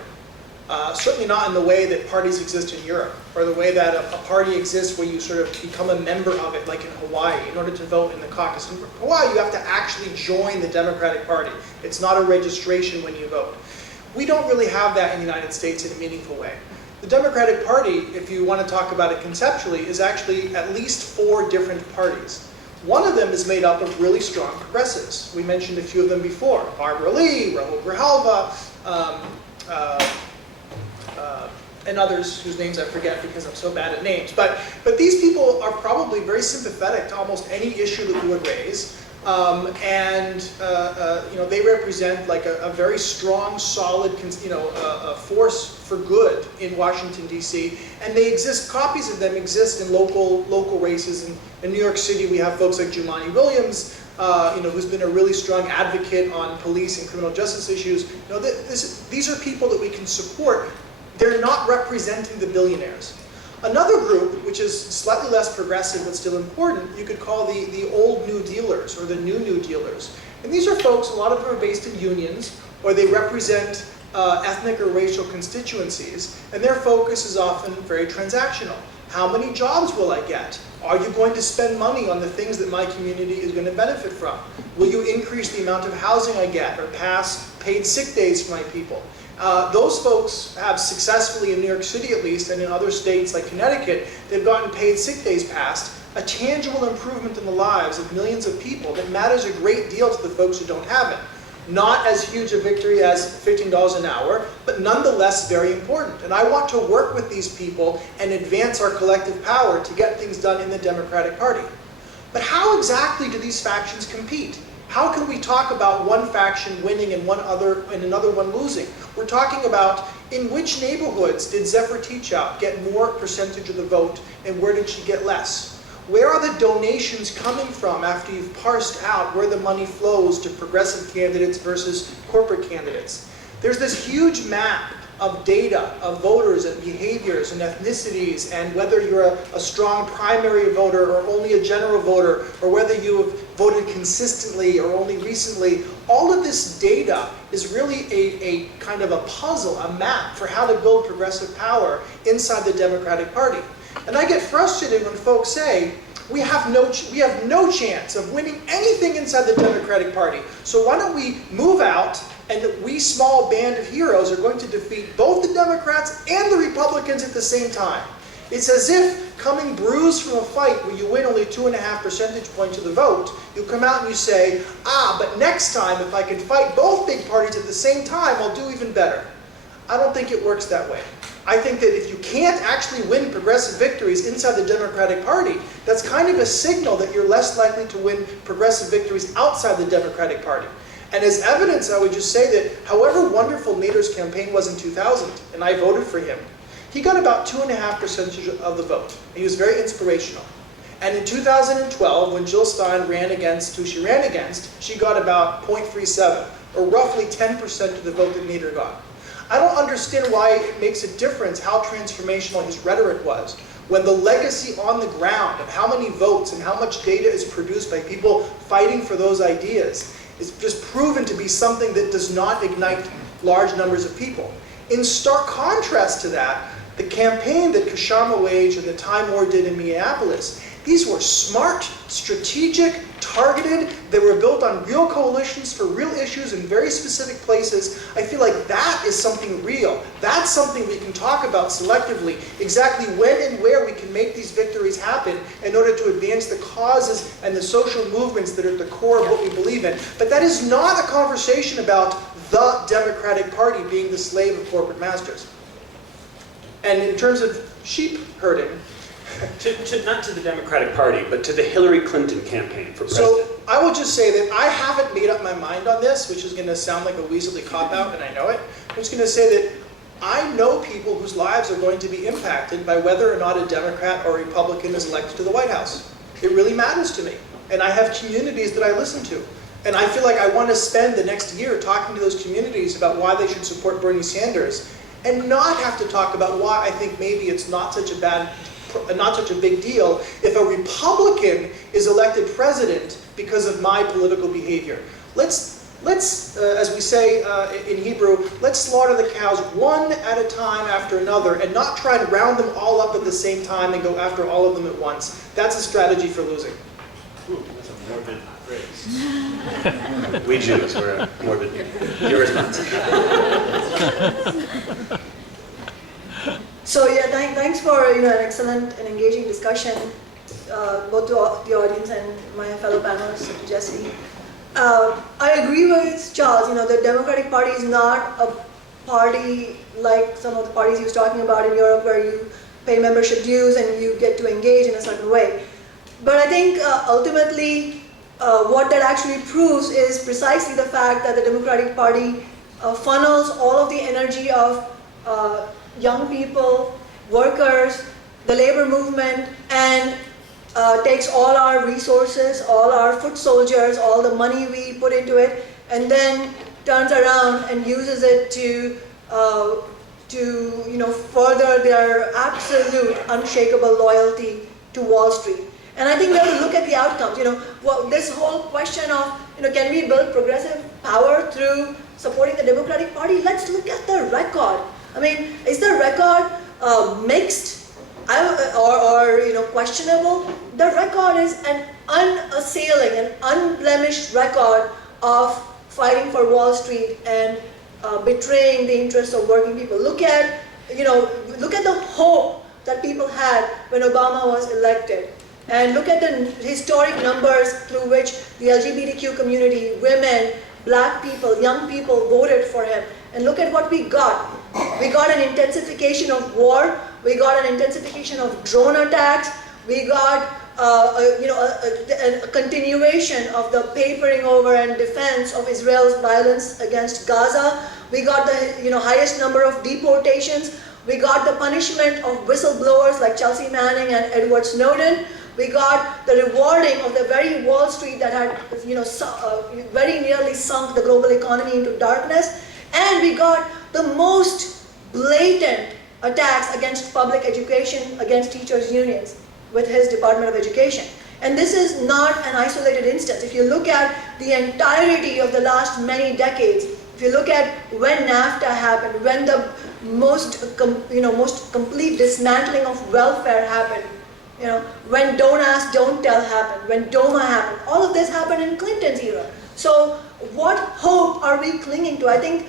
Certainly not in the way that parties exist in Europe, or the way that a party exists where you sort of become a member of it, like in Hawaii, in order to vote in the caucus. In Hawaii, you have to actually join the Democratic Party. It's not a registration when you vote. We don't really have that in the United States in a meaningful way. The Democratic Party, if you want to talk about it conceptually, is actually at least 4 different parties. One of them is made up of really strong progressives. We mentioned a few of them before. Barbara Lee, Rahul Grijalva, and others whose names I forget because I'm so bad at names. But these people are probably very sympathetic to almost any issue that you would raise. They represent like a very strong, solid, force for good in Washington, D.C. And they exist, copies of them exist in local races. In New York City, we have folks like Jumaane Williams, who's been a really strong advocate on police and criminal justice issues. These are people that we can support. They're not representing the billionaires. Another group, which is slightly less progressive but still important, you could call the old New Dealers or the New Dealers. And these are folks, a lot of them are based in unions, or they represent ethnic or racial constituencies, and their focus is often very transactional. How many jobs will I get? Are you going to spend money on the things that my community is going to benefit from? Will you increase the amount of housing I get or pass paid sick days for my people? Those folks have successfully, in New York City at least, and in other states like Connecticut, they've gotten paid sick days passed, a tangible improvement in the lives of millions of people that matters a great deal to the folks who don't have it. Not as huge a victory as $15 an hour, but nonetheless very important. And I want to work with these people and advance our collective power to get things done in the Democratic Party. But how exactly do these factions compete? How can we talk about one faction winning and another one losing? We're talking about in which neighborhoods did Zephyr Teachout get more percentage of the vote and where did she get less? Where are the donations coming from after you've parsed out where the money flows to progressive candidates versus corporate candidates? There's this huge map of data of voters and behaviors and ethnicities and whether you're a strong primary voter or only a general voter or whether you have voted consistently or only recently. All of this data is really a kind of a puzzle, a map for how to build progressive power inside the Democratic Party. And I get frustrated when folks say, we have no chance of winning anything inside the Democratic Party. So why don't we move out and we small band of heroes are going to defeat both the Democrats and the Republicans at the same time. It's as if coming bruised from a fight where you win only 2.5 percentage points of the vote, you come out and you say, but next time if I can fight both big parties at the same time, I'll do even better. I don't think it works that way. I think that if you can't actually win progressive victories inside the Democratic Party, that's kind of a signal that you're less likely to win progressive victories outside the Democratic Party. And as evidence, I would just say that however wonderful Nader's campaign was in 2000, and I voted for him, he got about 2.5% of the vote. He was very inspirational. And in 2012, when Jill Stein ran against who she ran against, she got about 0.37, or roughly 10% of the vote that Nader got. I don't understand why it makes a difference how transformational his rhetoric was, when the legacy on the ground of how many votes and how much data is produced by people fighting for those ideas is just proven to be something that does not ignite large numbers of people. In stark contrast to that, the campaign that Kshama waged and that Ty Moore did in Minneapolis, these were smart, strategic, targeted. They were built on real coalitions for real issues in very specific places. I feel like that is something real. That's something we can talk about selectively, exactly when and where we can make these victories happen in order to advance the causes and the social movements that are at the core of what we believe in. But that is not a conversation about the Democratic Party being the slave of corporate masters. And in terms of sheep herding, not to the Democratic Party, but to the Hillary Clinton campaign for president. I will just say that I haven't made up my mind on this, which is going to sound like a weaselly cop-out, and I know it. I'm just going to say that I know people whose lives are going to be impacted by whether or not a Democrat or Republican is elected to the White House. It really matters to me. And I have communities that I listen to. And I feel like I want to spend the next year talking to those communities about why they should support Bernie Sanders, and not have to talk about why I think maybe it's not such a big deal if a Republican is elected president because of my political behavior. Let's as we say in Hebrew, let's slaughter the cows one at a time after another, and not try and round them all up at the same time and go after all of them at once. That's a strategy for losing. Ooh, that's a morbid phrase. We Jews, we're morbid. Your response. So yeah, thanks for an excellent and engaging discussion, both to the audience and my fellow panelists, Jesse. I agree with Charles. The Democratic Party is not a party like some of the parties he was talking about in Europe, where you pay membership dues and you get to engage in a certain way. But I think ultimately what that actually proves is precisely the fact that the Democratic Party funnels all of the energy of young people, workers, the labor movement, and takes all our resources, all our foot soldiers, all the money we put into it, and then turns around and uses it to further their absolute unshakable loyalty to Wall Street. And I think we have to look at the outcomes. This whole question of can we build progressive power through supporting the Democratic Party? Let's look at the record. I mean, is the record mixed or questionable? The record is an unassailing, an unblemished record of fighting for Wall Street and betraying the interests of working people. Look at the hope that people had when Obama was elected, and look at the historic numbers through which the LGBTQ community, women, black people, young people voted for him. And look at what we got. We got an intensification of war. We got an intensification of drone attacks. We got a continuation of the papering over and defense of Israel's violence against Gaza. We got the highest number of deportations. We got the punishment of whistleblowers like Chelsea Manning and Edward Snowden. We got the rewarding of the very Wall Street that had very nearly sunk the global economy into darkness. And we got the most blatant attacks against public education, against teachers' unions with his Department of Education. And this is not an isolated instance. If you look at the entirety of the last many decades, if you look at when NAFTA happened, when the most complete dismantling of welfare happened, when Don't Ask, Don't Tell happened, when DOMA happened, all of this happened in Clinton's era. So what hope are we clinging to? I think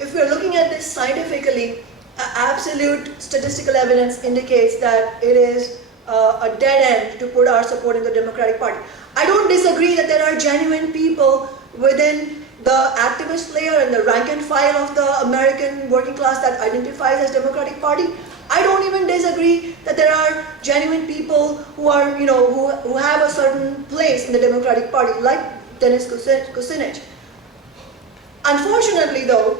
if we're looking at this scientifically, absolute statistical evidence indicates that it is a dead end to put our support in the Democratic Party. I don't disagree that there are genuine people within the activist layer and the rank and file of the American working class that identifies as Democratic Party. I don't even disagree that there are genuine people who are, who have a certain place in the Democratic Party, like Dennis Kucinich. Unfortunately, though,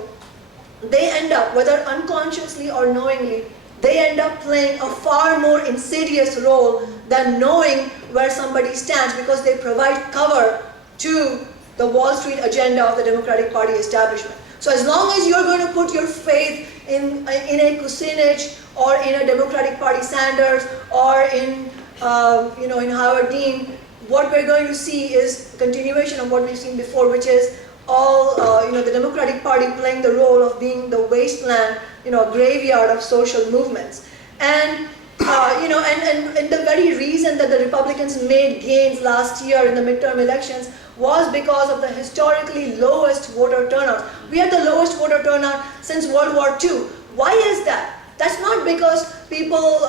they end up, whether unconsciously or knowingly, they end up playing a far more insidious role than knowing where somebody stands, because they provide cover to the Wall Street agenda of the Democratic Party establishment. So as long as you're going to put your faith in a Kucinich or in a Democratic Party Sanders or in Howard Dean, what we're going to see is a continuation of what we've seen before, which is all the Democratic Party playing the role of being the wasteland, a graveyard of social movements. And and the very reason that the Republicans made gains last year in the midterm elections was because of the historically lowest voter turnout. We had the lowest voter turnout since World War II. Why is that? That's not because people,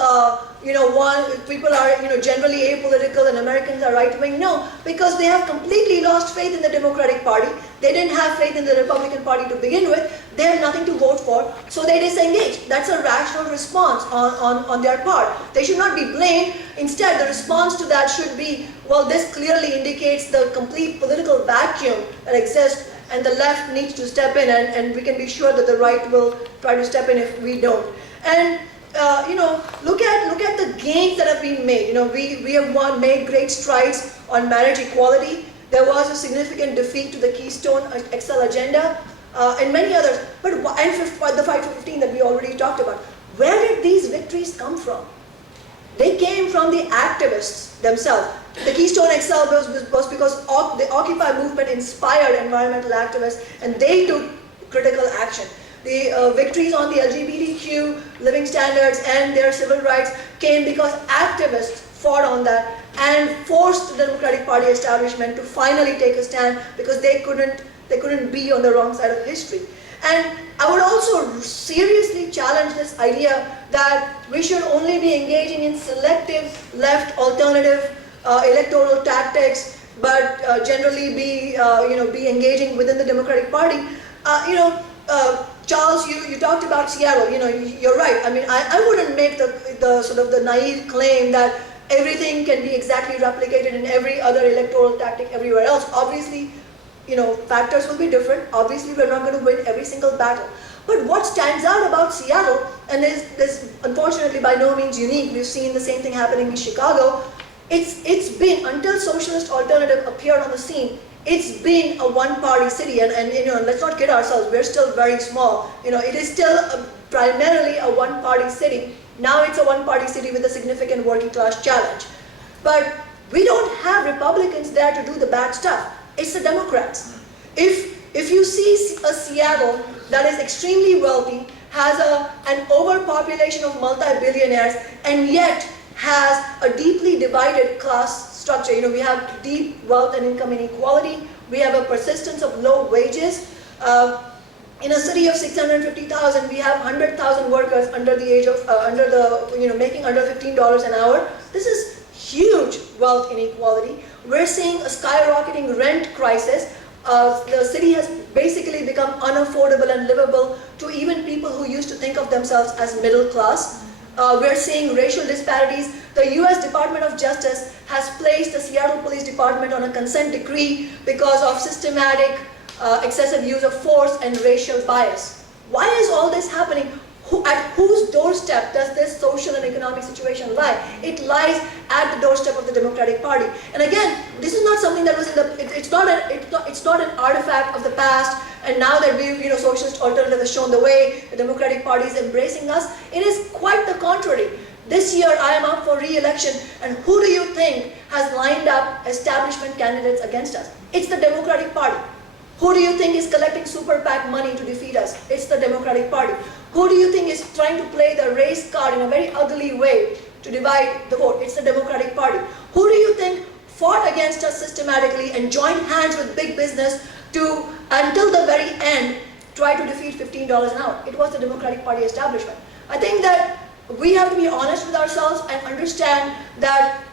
people are, generally apolitical and Americans are right-wing. No, because they have completely lost faith in the Democratic Party. They didn't have faith in the Republican Party to begin with. they have nothing to vote for, so they disengage. That's a rational response on their part. They should not be blamed. Instead, the response to that should be, well, this clearly indicates the complete political vacuum that exists, and the left needs to step in, and we can be sure that the right will try to step in if we don't. And look at the gains that have been made. We have made great strides on marriage equality. There was a significant defeat to the Keystone XL agenda, and many others. But and the fight for 15 that we already talked about. Where did these victories come from? They came from the activists themselves. The Keystone XL was because the Occupy movement inspired environmental activists, and they took critical action. The victories on the LGBTQ living standards and their civil rights came because activists fought on that and forced the Democratic Party establishment to finally take a stand, because they couldn't be on the wrong side of history. And I would also seriously challenge this idea that we should only be engaging in selective left alternative electoral tactics, but generally be engaging within the Democratic Party. Charles, you talked about Seattle. You're right. I mean, I wouldn't make the sort of the naive claim that everything can be exactly replicated in every other electoral tactic everywhere else. Obviously, factors will be different. Obviously, we're not going to win every single battle. But what stands out about Seattle, and is unfortunately by no means unique, we've seen the same thing happening in Chicago. It's been, until socialist alternative appeared on the scene, it's been a one-party city, and let's not kid ourselves, we're still very small. It is still primarily a one-party city. Now it's a one-party city with a significant working-class challenge. But we don't have Republicans there to do the bad stuff. It's the Democrats. If you see a Seattle that is extremely wealthy, has an overpopulation of multi-billionaires, and yet has a deeply divided class structure. We have deep wealth and income inequality. We have a persistence of low wages. In a city of 650,000, we have 100,000 workers under the age of making under $15 an hour. This is huge wealth inequality. We're seeing a skyrocketing rent crisis. The city has basically become unaffordable and livable to even people who used to think of themselves as middle class. We're seeing racial disparities. The US Department of Justice has placed the Seattle Police Department on a consent decree because of systematic excessive use of force and racial bias. Why is all this happening? At whose doorstep does this social and economic situation lie? It lies at the doorstep of the Democratic Party. And again, this is not something that was in the, it's not an artifact of the past, and now that socialist alternative has shown the way, the Democratic Party is embracing us. It is quite the contrary. This year I am up for re-election, and who do you think has lined up establishment candidates against us? It's the Democratic Party. Who do you think is collecting super PAC money to defeat us? It's the Democratic Party. Who do you think is trying to play the race card in a very ugly way to divide the vote? It's the Democratic Party. Who do you think fought against us systematically and joined hands with big business to, until the very end, try to defeat $15 an hour? It was the Democratic Party establishment. I think that we have to be honest with ourselves and understand that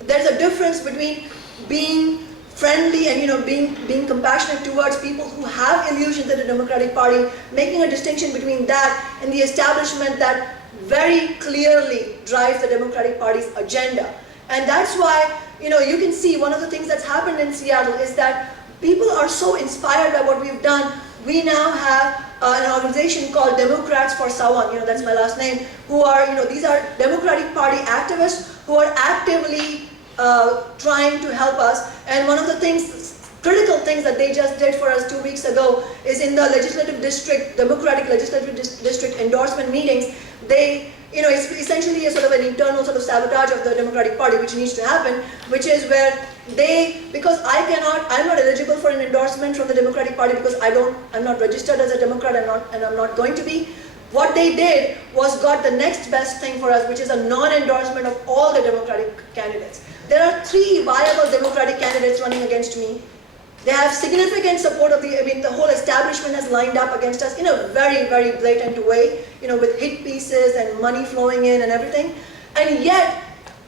there's a difference between being friendly and being compassionate towards people who have illusions in the Democratic Party, making a distinction between that and the establishment that very clearly drives the Democratic Party's agenda. And that's why, you can see one of the things that's happened in Seattle is that people are so inspired by what we've done. We now have an organization called Democrats for Sawant, that's my last name, who are, these are Democratic Party activists who are actively trying to help us. And one of the critical things that they just did for us 2 weeks ago is in the legislative district, Democratic legislative district endorsement meetings, they, it's essentially a sort of an internal sort of sabotage of the Democratic Party, which needs to happen, which is where because I'm not eligible for an endorsement from the Democratic Party because I'm not registered as a Democrat and I'm not going to be. What they did was got the next best thing for us, which is a non-endorsement of all the Democratic candidates. There are 3 viable Democratic candidates running against me. They have significant support of the whole establishment has lined up against us in a very, very blatant way, with hit pieces and money flowing in and everything. And yet,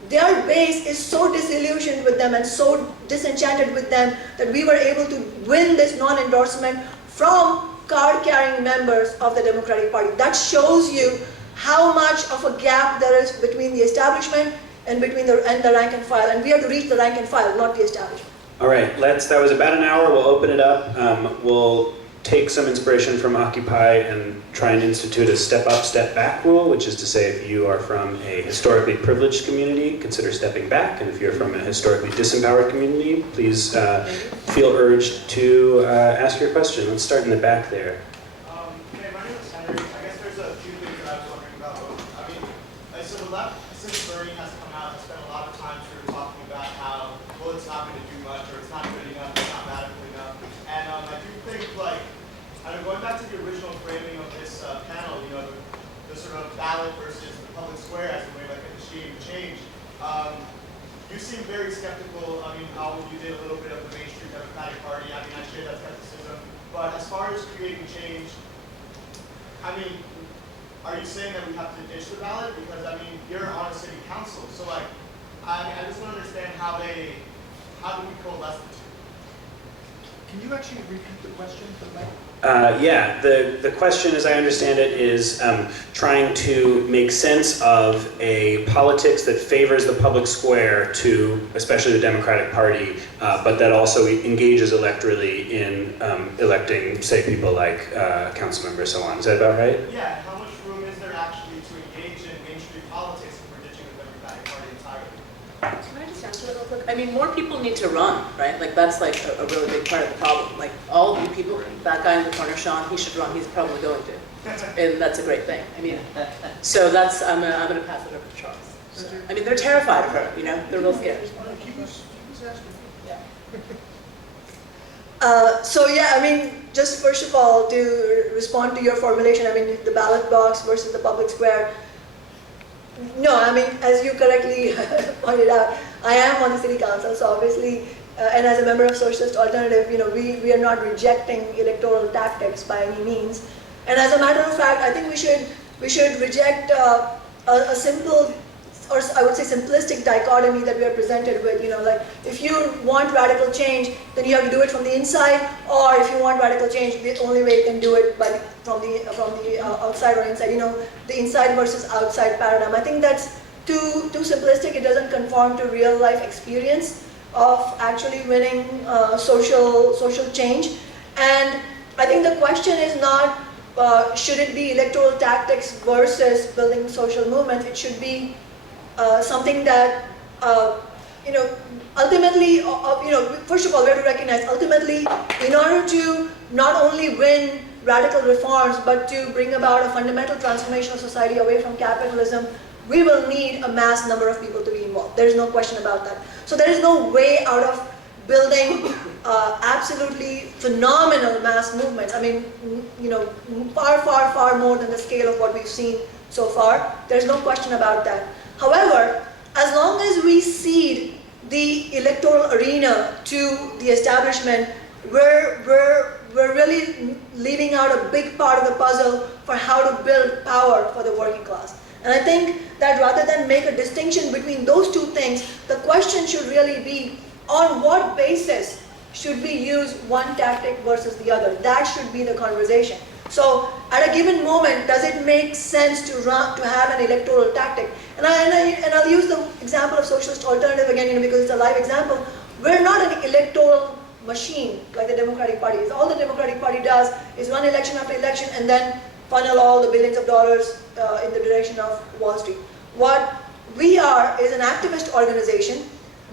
their base is so disillusioned with them and so disenchanted with them that we were able to win this non-endorsement from card-carrying members of the Democratic Party. That shows you how much of a gap there is between the establishment and between the rank and file. And we have to reach the rank and file, not the establishment. All right, that was about an hour. We'll open it up. We'll take some inspiration from Occupy and try and institute a step up, step back rule, which is to say if you are from a historically privileged community, consider stepping back. And if you're from a historically disempowered community, please feel urged to ask your question. Let's start in the back there. Okay, my name is Henry. I guess there's a few things that I was wondering about. I mean, so the left, since Bernie has come out, has spent a lot of time sort of talking about how, well, it's not going to do much, or it's not good enough, it's not radical enough. And I do think, like, I mean, going back to the original framing of this panel, you know, the sort of ballot versus the public square as a way like a machine change, you seem very skeptical. I mean, you did a little bit of the mainstream Democratic Party. I mean, I share that skepticism. But as far as creating change, I mean, are you saying that we have to ditch the ballot? Because, I mean, you're on a city council. So, like, I mean, I just want to understand how do we coalesce the two? Can you actually repeat the question for the mic? Yeah, the question, as I understand it, is trying to make sense of a politics that favors the public square to, especially the Democratic Party, but that also engages electorally in electing, say, people like council members, so on. Is that about right? Yeah, how much room is there actually to engage in mainstream politics if we're ditching the Democratic Party entirely? Can I just answer that real quick? I mean, more people need to run, right? Like, that's like a really big part of the problem. Like, all of you people, that guy in the corner, Sean, he should run. He's probably going to. And that's a great thing. I mean, so that's, I'm gonna pass it over to Charles. So, I mean, they're terrified of her, you know? They're real scared. So yeah, I mean, just first of all, to respond to your formulation, I mean, the ballot box versus the public square. No, I mean, as you correctly pointed out, I am on the city council, so obviously, and as a member of Socialist Alternative, you know, we are not rejecting electoral tactics by any means. And as a matter of fact, I think we should reject a simple, or I would say simplistic dichotomy that we are presented with. You know, like if you want radical change, then you have to do it from the inside, or if you want radical change, the only way you can do it from the outside or inside. You know, the inside versus outside paradigm. I think that's too simplistic. It doesn't conform to real life experience of actually winning social change. And I think the question is not should it be electoral tactics versus building social movements. It should be something that, you know, ultimately, you know, first of all, we have to recognize, ultimately, in order to not only win radical reforms, but to bring about a fundamental transformation of society away from capitalism, we will need a mass number of people to be involved. There is no question about that. So there is no way out of building absolutely phenomenal mass movements. I mean, you know, far more than the scale of what we've seen so far. There's no question about that. However, as long as we cede the electoral arena to the establishment, we're really leaving out a big part of the puzzle for how to build power for the working class. And I think that rather than make a distinction between those two things, the question should really be, on what basis should we use one tactic versus the other? That should be the conversation. So at a given moment, does it make sense to have an electoral tactic? And I'll use the example of Socialist Alternative again, you know, because it's a live example. We're not an electoral machine like the Democratic Party is. All the Democratic Party does is run election after election and then funnel all the billions of dollars in the direction of Wall Street. What we are is an activist organization.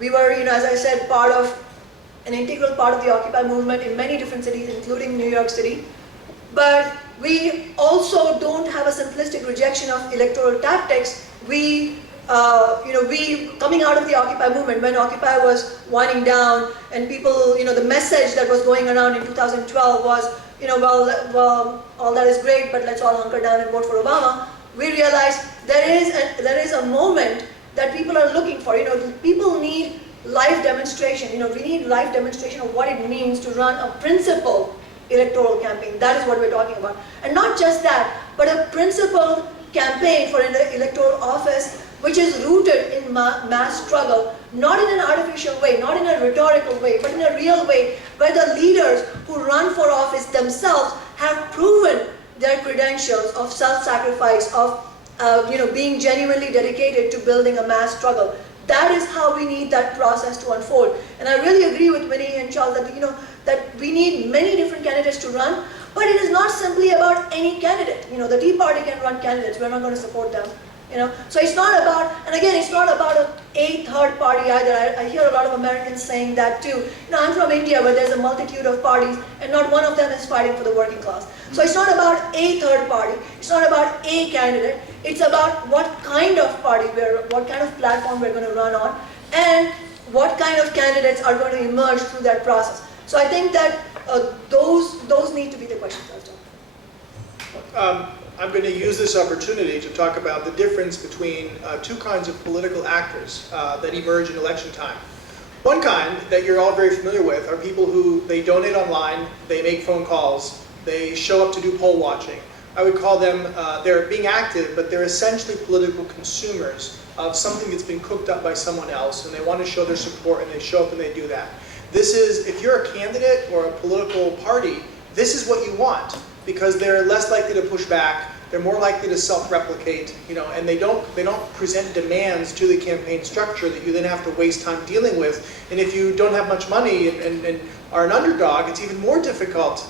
We were, you know, as I said, part of an integral part of the Occupy movement in many different cities, including New York City. But we also don't have a simplistic rejection of electoral tactics. We, you know, coming out of the Occupy movement, when Occupy was winding down and people, you know, the message that was going around in 2012 was, you know, well, all that is great, but let's all hunker down and vote for Obama. We realized there is a moment that people are looking for. You know, people need live demonstration. You know, we need live demonstration of what it means to run a principled electoral campaign. That is what we're talking about. And not just that, but a principled campaign for an electoral office which is rooted in mass struggle, not in an artificial way, not in a rhetorical way, but in a real way, where the leaders who run for office themselves have proven their credentials of self-sacrifice, of being genuinely dedicated to building a mass struggle. That is how we need that process to unfold. And I really agree with Winnie and Charles that that we need many different candidates to run, but it is not simply about any candidate. The Tea Party can run candidates. We're not going to support them. So it's not about, and again, it's not about a third party either. I hear a lot of Americans saying that too. I'm from India where there's a multitude of parties and not one of them is fighting for the working class. So it's not about a third party. It's not about a candidate. It's about what kind of party what kind of platform we're going to run on, and what kind of candidates are going to emerge through that process. So I think that those need to be the questions. I'm going to use this opportunity to talk about the difference between two kinds of political actors that emerge in election time. One kind that you're all very familiar with are people who they donate online, they make phone calls, they show up to do poll watching. I would call them, they're being active, but they're essentially political consumers of something that's been cooked up by someone else, and they want to show their support, and they show up and they do that. This is, if you're a candidate or a political party, this is what you want, because they're less likely to push back, they're more likely to self-replicate, and they don't present demands to the campaign structure that you then have to waste time dealing with. And if you don't have much money and are an underdog, it's even more difficult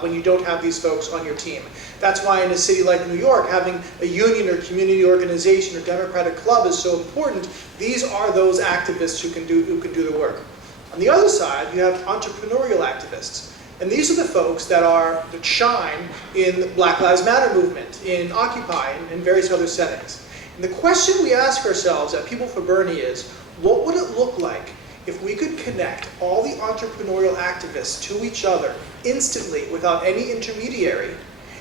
when you don't have these folks on your team. That's why in a city like New York, having a union or community organization or democratic club is so important. These are those activists who can do the work. On the other side, you have entrepreneurial activists. And these are the folks that shine in the Black Lives Matter movement, in Occupy, and various other settings. And the question we ask ourselves at People for Bernie is, what would it look like if we could connect all the entrepreneurial activists to each other instantly without any intermediary,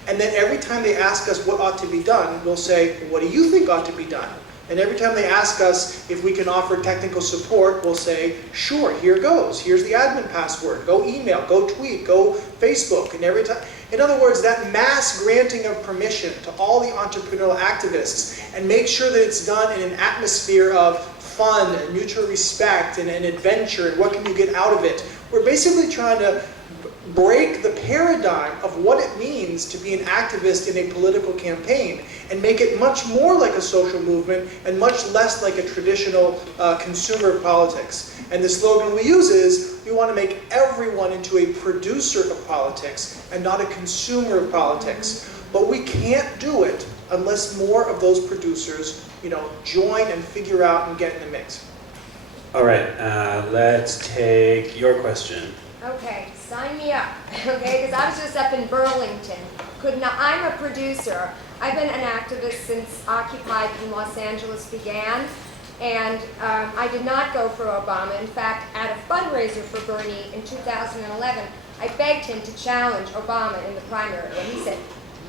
and then every time they ask us what ought to be done, we'll say, what do you think ought to be done? And every time they ask us if we can offer technical support, we'll say, sure, here goes. Here's the admin password. Go email, go tweet, go Facebook. And every time, in other words, that mass granting of permission to all the entrepreneurial activists, and make sure that it's done in an atmosphere of fun and mutual respect and adventure and what can you get out of it. We're basically trying to break the paradigm of what it means to be an activist in a political campaign and make it much more like a social movement and much less like a traditional consumer politics. And the slogan we use is, we want to make everyone into a producer of politics and not a consumer of politics. But we can't do it unless more of those producers, join and figure out and get in the mix. All right, let's take your question. Okay, sign me up, okay? Because I was just up in Burlington. I'm a producer. I've been an activist since Occupy in Los Angeles began, and I did not go for Obama. In fact, at a fundraiser for Bernie in 2011, I begged him to challenge Obama in the primary, and he said,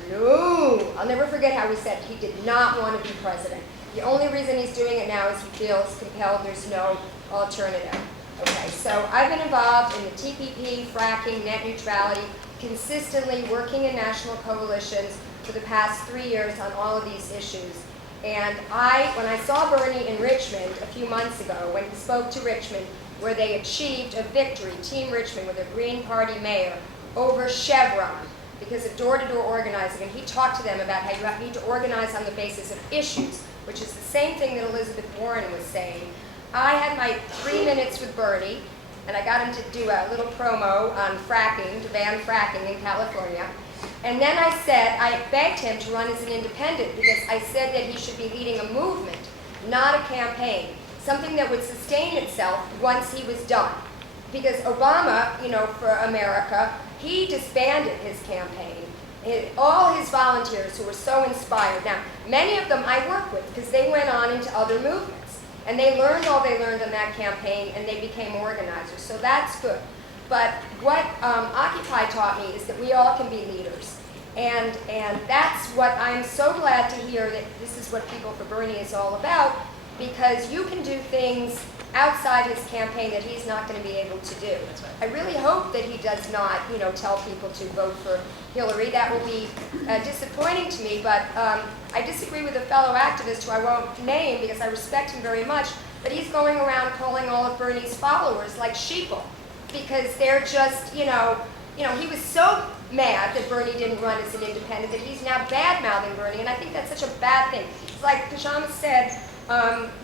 no. I'll never forget how he said he did not want to be president. The only reason he's doing it now is he feels compelled, there's no alternative. Okay, so I've been involved in the TPP, fracking, net neutrality, consistently working in national coalitions for the past 3 years on all of these issues. And when I saw Bernie in Richmond a few months ago, when he spoke to Richmond, where they achieved a victory, Team Richmond with a Green Party mayor, over Chevron, because of door-to-door organizing, and he talked to them about how you need to organize on the basis of issues, which is the same thing that Elizabeth Warren was saying. I had my 3 minutes with Bernie, and I got him to do a little promo on fracking, to ban fracking in California. And then I begged him to run as an independent, because I said that he should be leading a movement, not a campaign, something that would sustain itself once he was done. Because Obama, for America, he disbanded his campaign. All his volunteers who were so inspired. Now, many of them I work with, because they went on into other movements. And they learned all they learned on that campaign, and they became organizers. So that's good. But what Occupy taught me is that we all can be leaders. And that's what I'm so glad to hear, that this is what People for Bernie is all about, because you can do things outside his campaign that he's not going to be able to do. I really hope that he does not, tell people to vote for Hillary. That will be disappointing to me, but I disagree with a fellow activist who I won't name because I respect him very much, but he's going around calling all of Bernie's followers like sheeple, because they're just, he was so mad that Bernie didn't run as an independent, that he's now bad-mouthing Bernie, and I think that's such a bad thing. It's like Kshama said,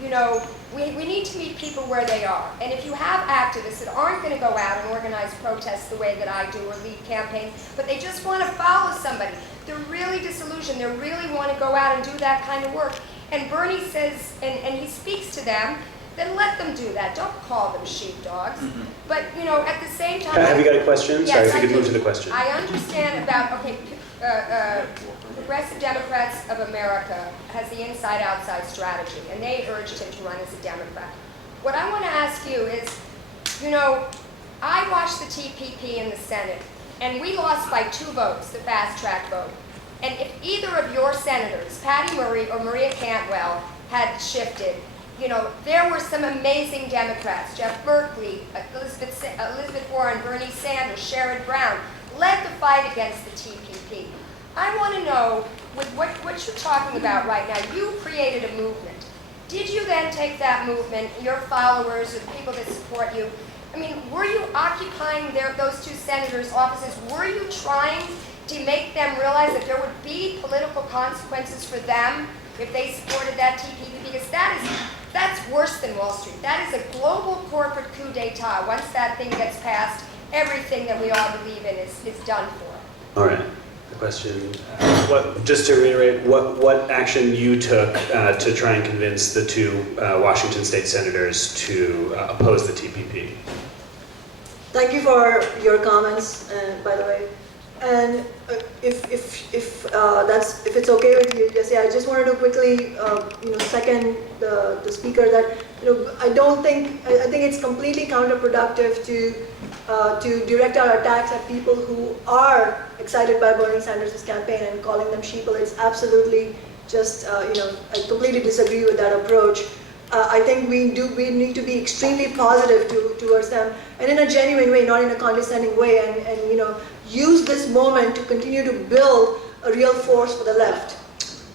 you know, we need to meet people where they are. And if you have activists that aren't going to go out and organize protests the way that I do or lead campaigns, but they just want to follow somebody, they're really disillusioned, they really want to go out and do that kind of work. And Bernie says, and he speaks to them, then let them do that. Don't call them sheepdogs. But, you know, at the same time... Have you got a question? Yes, Sorry, if you I could do. move to the question. I understand about, okay, Progressive Democrats of America has the inside-outside strategy, and they urged him to run as a Democrat. What I want to ask you is, you know, I watched the TPP in the Senate, and we lost by 2 votes, the fast-track vote. And if either of your senators, Patty Murray or Maria Cantwell, had shifted, you know, there were some amazing Democrats, Jeff Berkeley, Elizabeth Warren, Bernie Sanders, Sherrod Brown, led the fight against the TPP. I want to know, with what you're talking about right now, you created a movement. Did you then take that movement, your followers, the people that support you, I mean, were you occupying those 2 senators' offices? Were you trying to make them realize that there would be political consequences for them if they supported that TPP? Because that's worse than Wall Street. That is a global corporate coup d'etat. Once that thing gets passed, everything that we all believe in is done for. All right. The question, just to reiterate, what action you took to try and convince the 2 Washington state senators to oppose the TPP? Thank you for your comments, by the way. And if it's okay with you, Jesse, I just wanted to quickly, you know, second the speaker that, you know, I think it's completely counterproductive to direct our attacks at people who are excited by Bernie Sanders' campaign and calling them sheeple. It's absolutely just, you know, I completely disagree with that approach. I think we need to be extremely positive towards them, and in a genuine way, not in a condescending way, and you know, use this moment to continue to build a real force for the left.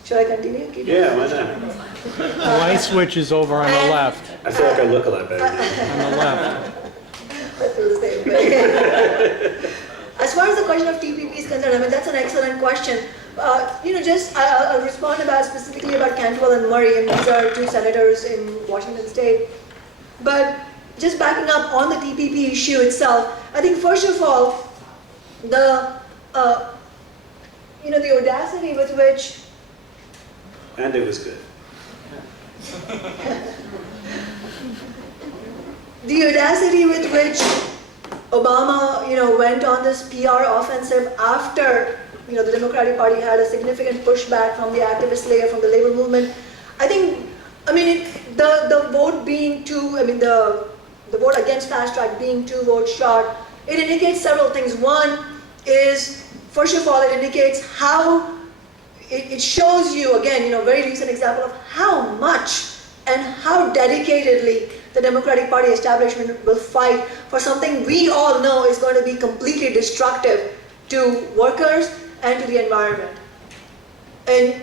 Should I continue? Yeah, why not? The light switch is over on the left. I feel like I look a lot better now. On the left. I feel the same way. As far as the question of TPP is concerned, I mean, that's an excellent question. You know, just I'll respond specifically about Cantwell and Murray, and these are 2 senators in Washington State. But just backing up on the TPP issue itself, I think first of all, the you know, the audacity with which, And it was good. the audacity with which Obama, you know, went on this PR offensive after, you know, the Democratic Party had a significant pushback from the activist layer, from the labor movement. I think, I mean, the vote being 2, I mean, the vote against fast track being 2 votes short, it indicates several things. One is, first of all, it indicates how, it shows you, again, you know, very recent example of how much and how dedicatedly the Democratic Party establishment will fight for something we all know is going to be completely destructive to workers and to the environment. And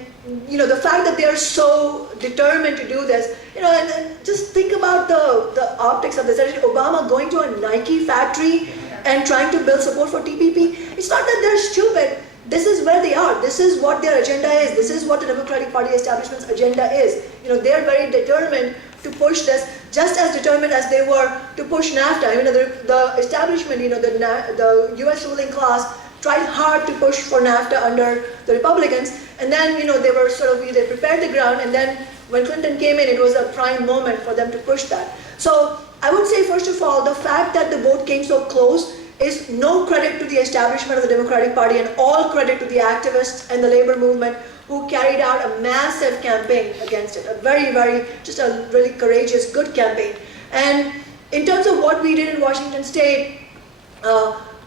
you know, the fact that they are so determined to do this, you know, and just think about the optics of this. Obama going to a Nike factory and trying to build support for TPP. It's not that they're stupid. This is where they are. This is what their agenda is. This is what the Democratic Party establishment's agenda is. You know, they're very determined to push this, just as determined as they were to push NAFTA. I mean, the establishment, you know, the U.S. ruling class tried hard to push for NAFTA under the Republicans, and then, you know, they were sort of, they prepared the ground, and then when Clinton came in, it was a prime moment for them to push that. So I would say, first of all, the fact that the vote came so close is no credit to the establishment of the Democratic Party, and all credit to the activists and the labor movement who carried out a massive campaign against it. A very, very, just a really courageous, good campaign. And in terms of what we did in Washington State,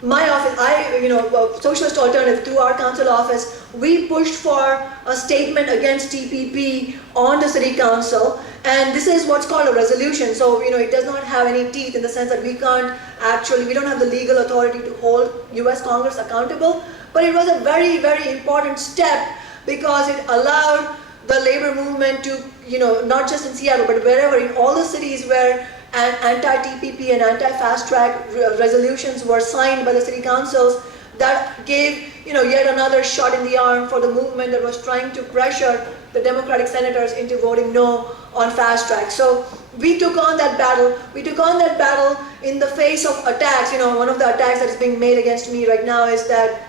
my office, Socialist Alternative, through our council office, we pushed for a statement against TPP on the city council, and this is what's called a resolution. So, you know, it does not have any teeth in the sense that we don't have the legal authority to hold US Congress accountable, but it was a very, very important step because it allowed the labor movement to, you know, not just in Seattle, but wherever, in all the cities where anti-TPP and anti-fast track resolutions were signed by the city councils, that gave, yet another shot in the arm for the movement that was trying to pressure the Democratic senators into voting no on fast track. So we took on that battle. We took on that battle in the face of attacks. One of the attacks that is being made against me right now is that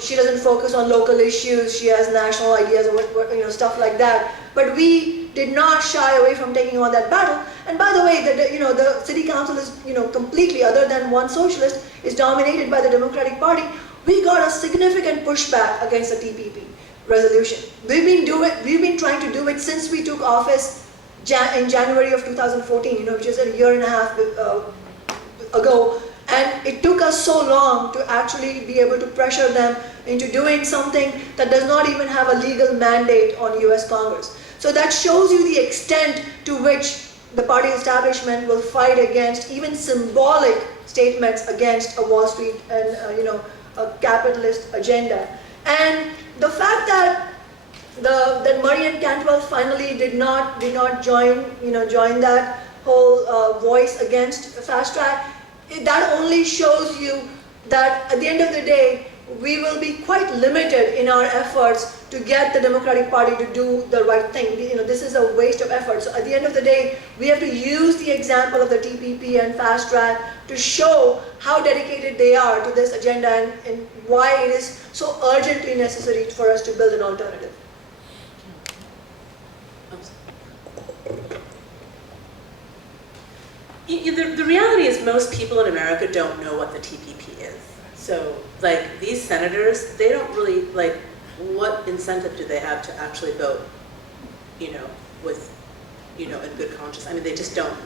she doesn't focus on local issues. She has national ideas or stuff like that. But we did not shy away from taking on that battle. And by the way, the city council is completely, other than one socialist, is dominated by the Democratic Party. We got a significant pushback against the TPP resolution. We've been trying to do it since we took office in January of 2014, which is a year and a half ago. And it took us so long to actually be able to pressure them into doing something that does not even have a legal mandate on US Congress. So that shows you the extent to which the party establishment will fight against even symbolic statements against a Wall Street and a capitalist agenda. And the fact that that Marian Cantwell finally did not join that whole voice against fast track, that only shows you that at the end of the day, we will be quite limited in our efforts to get the Democratic Party to do the right thing. This is a waste of effort. So at the end of the day, we have to use the example of the TPP and fast track to show how dedicated they are to this agenda and why it is so urgently necessary for us to build an alternative. The reality is most people in America don't know what the TPP is. So, these senators, they don't really, what incentive do they have to actually vote, with, in good conscience? I mean, they just don't,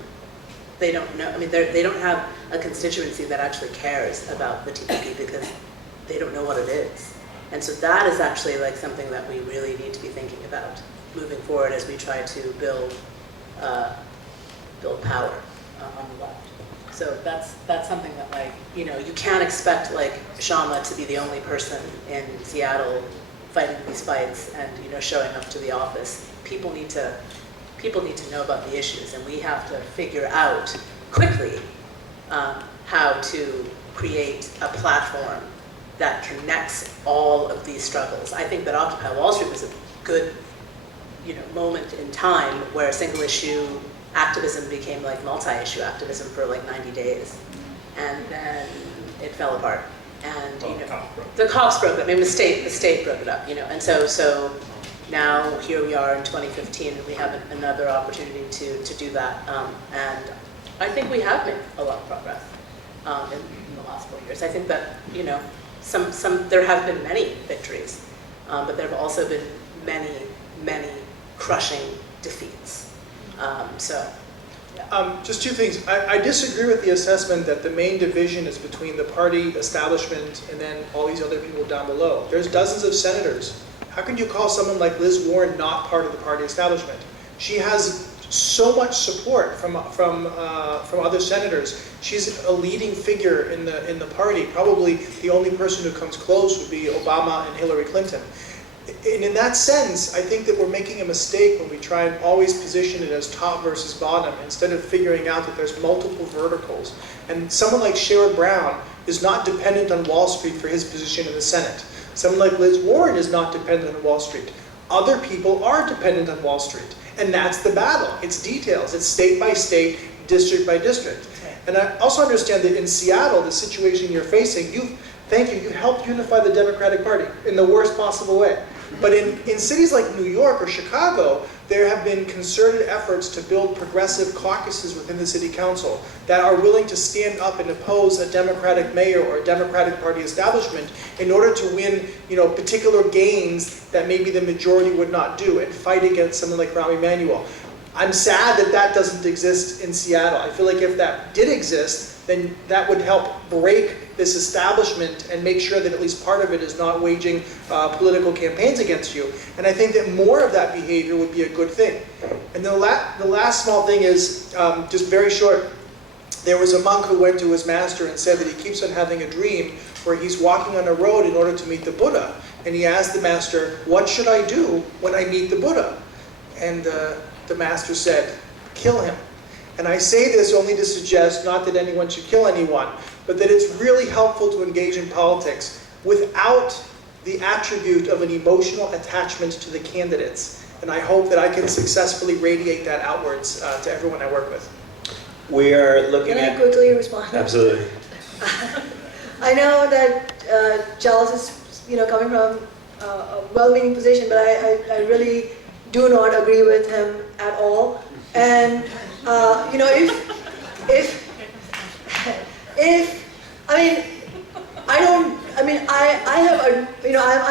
they don't know. I mean, they don't have a constituency that actually cares about the TPP because they don't know what it is. And so that is actually, something that we really need to be thinking about moving forward as we try to build power on the left. So that's something that you can't expect Kshama to be the only person in Seattle fighting these fights and showing up to the office. People need to know about the issues, and we have to figure out quickly how to create a platform that connects all of these struggles. I think that Occupy Wall Street was a good moment in time where single issue activism became multi-issue activism for 90 days, and then it fell apart. And the cops broke it. I mean, the state broke it up. And so now here we are in 2015, and we have another opportunity to do that. And I think we have made a lot of progress in the last 4 years. I think that there have been many victories, but there have also been many crushing defeats. Just two things. I disagree with the assessment that the main division is between the party establishment and then all these other people down below. There's dozens of senators. How can you call someone like Liz Warren not part of the party establishment? She has so much support from other senators. She's a leading figure in the party. Probably the only person who comes close would be Obama and Hillary Clinton. And in that sense, I think that we're making a mistake when we try and always position it as top versus bottom instead of figuring out that there's multiple verticals. And someone like Sherrod Brown is not dependent on Wall Street for his position in the Senate. Someone like Liz Warren is not dependent on Wall Street. Other people are dependent on Wall Street. And that's the battle. It's details. It's state by state, district by district. And I also understand that in Seattle, the situation you're facing, you helped unify the Democratic Party in the worst possible way. But in cities like New York or Chicago, there have been concerted efforts to build progressive caucuses within the city council that are willing to stand up and oppose a Democratic mayor or a Democratic Party establishment in order to win, particular gains that maybe the majority would not do and fight against someone like Rahm Emanuel. I'm sad that that doesn't exist in Seattle. I feel like if that did exist, then that would help break this establishment and make sure that at least part of it is not waging political campaigns against you. And I think that more of that behavior would be a good thing. And the last small thing is, just very short, there was a monk who went to his master and said that he keeps on having a dream where he's walking on a road in order to meet the Buddha. And he asked the master, "What should I do when I meet the Buddha?" And the master said, "Kill him." And I say this only to suggest not that anyone should kill anyone, but that it's really helpful to engage in politics without the attribute of an emotional attachment to the candidates. And I hope that I can successfully radiate that outwards to everyone I work with. We are looking Can I at... quickly respond? Absolutely. I know that Charles is, coming from a well-meaning position, but I really do not agree with him at all. And I'm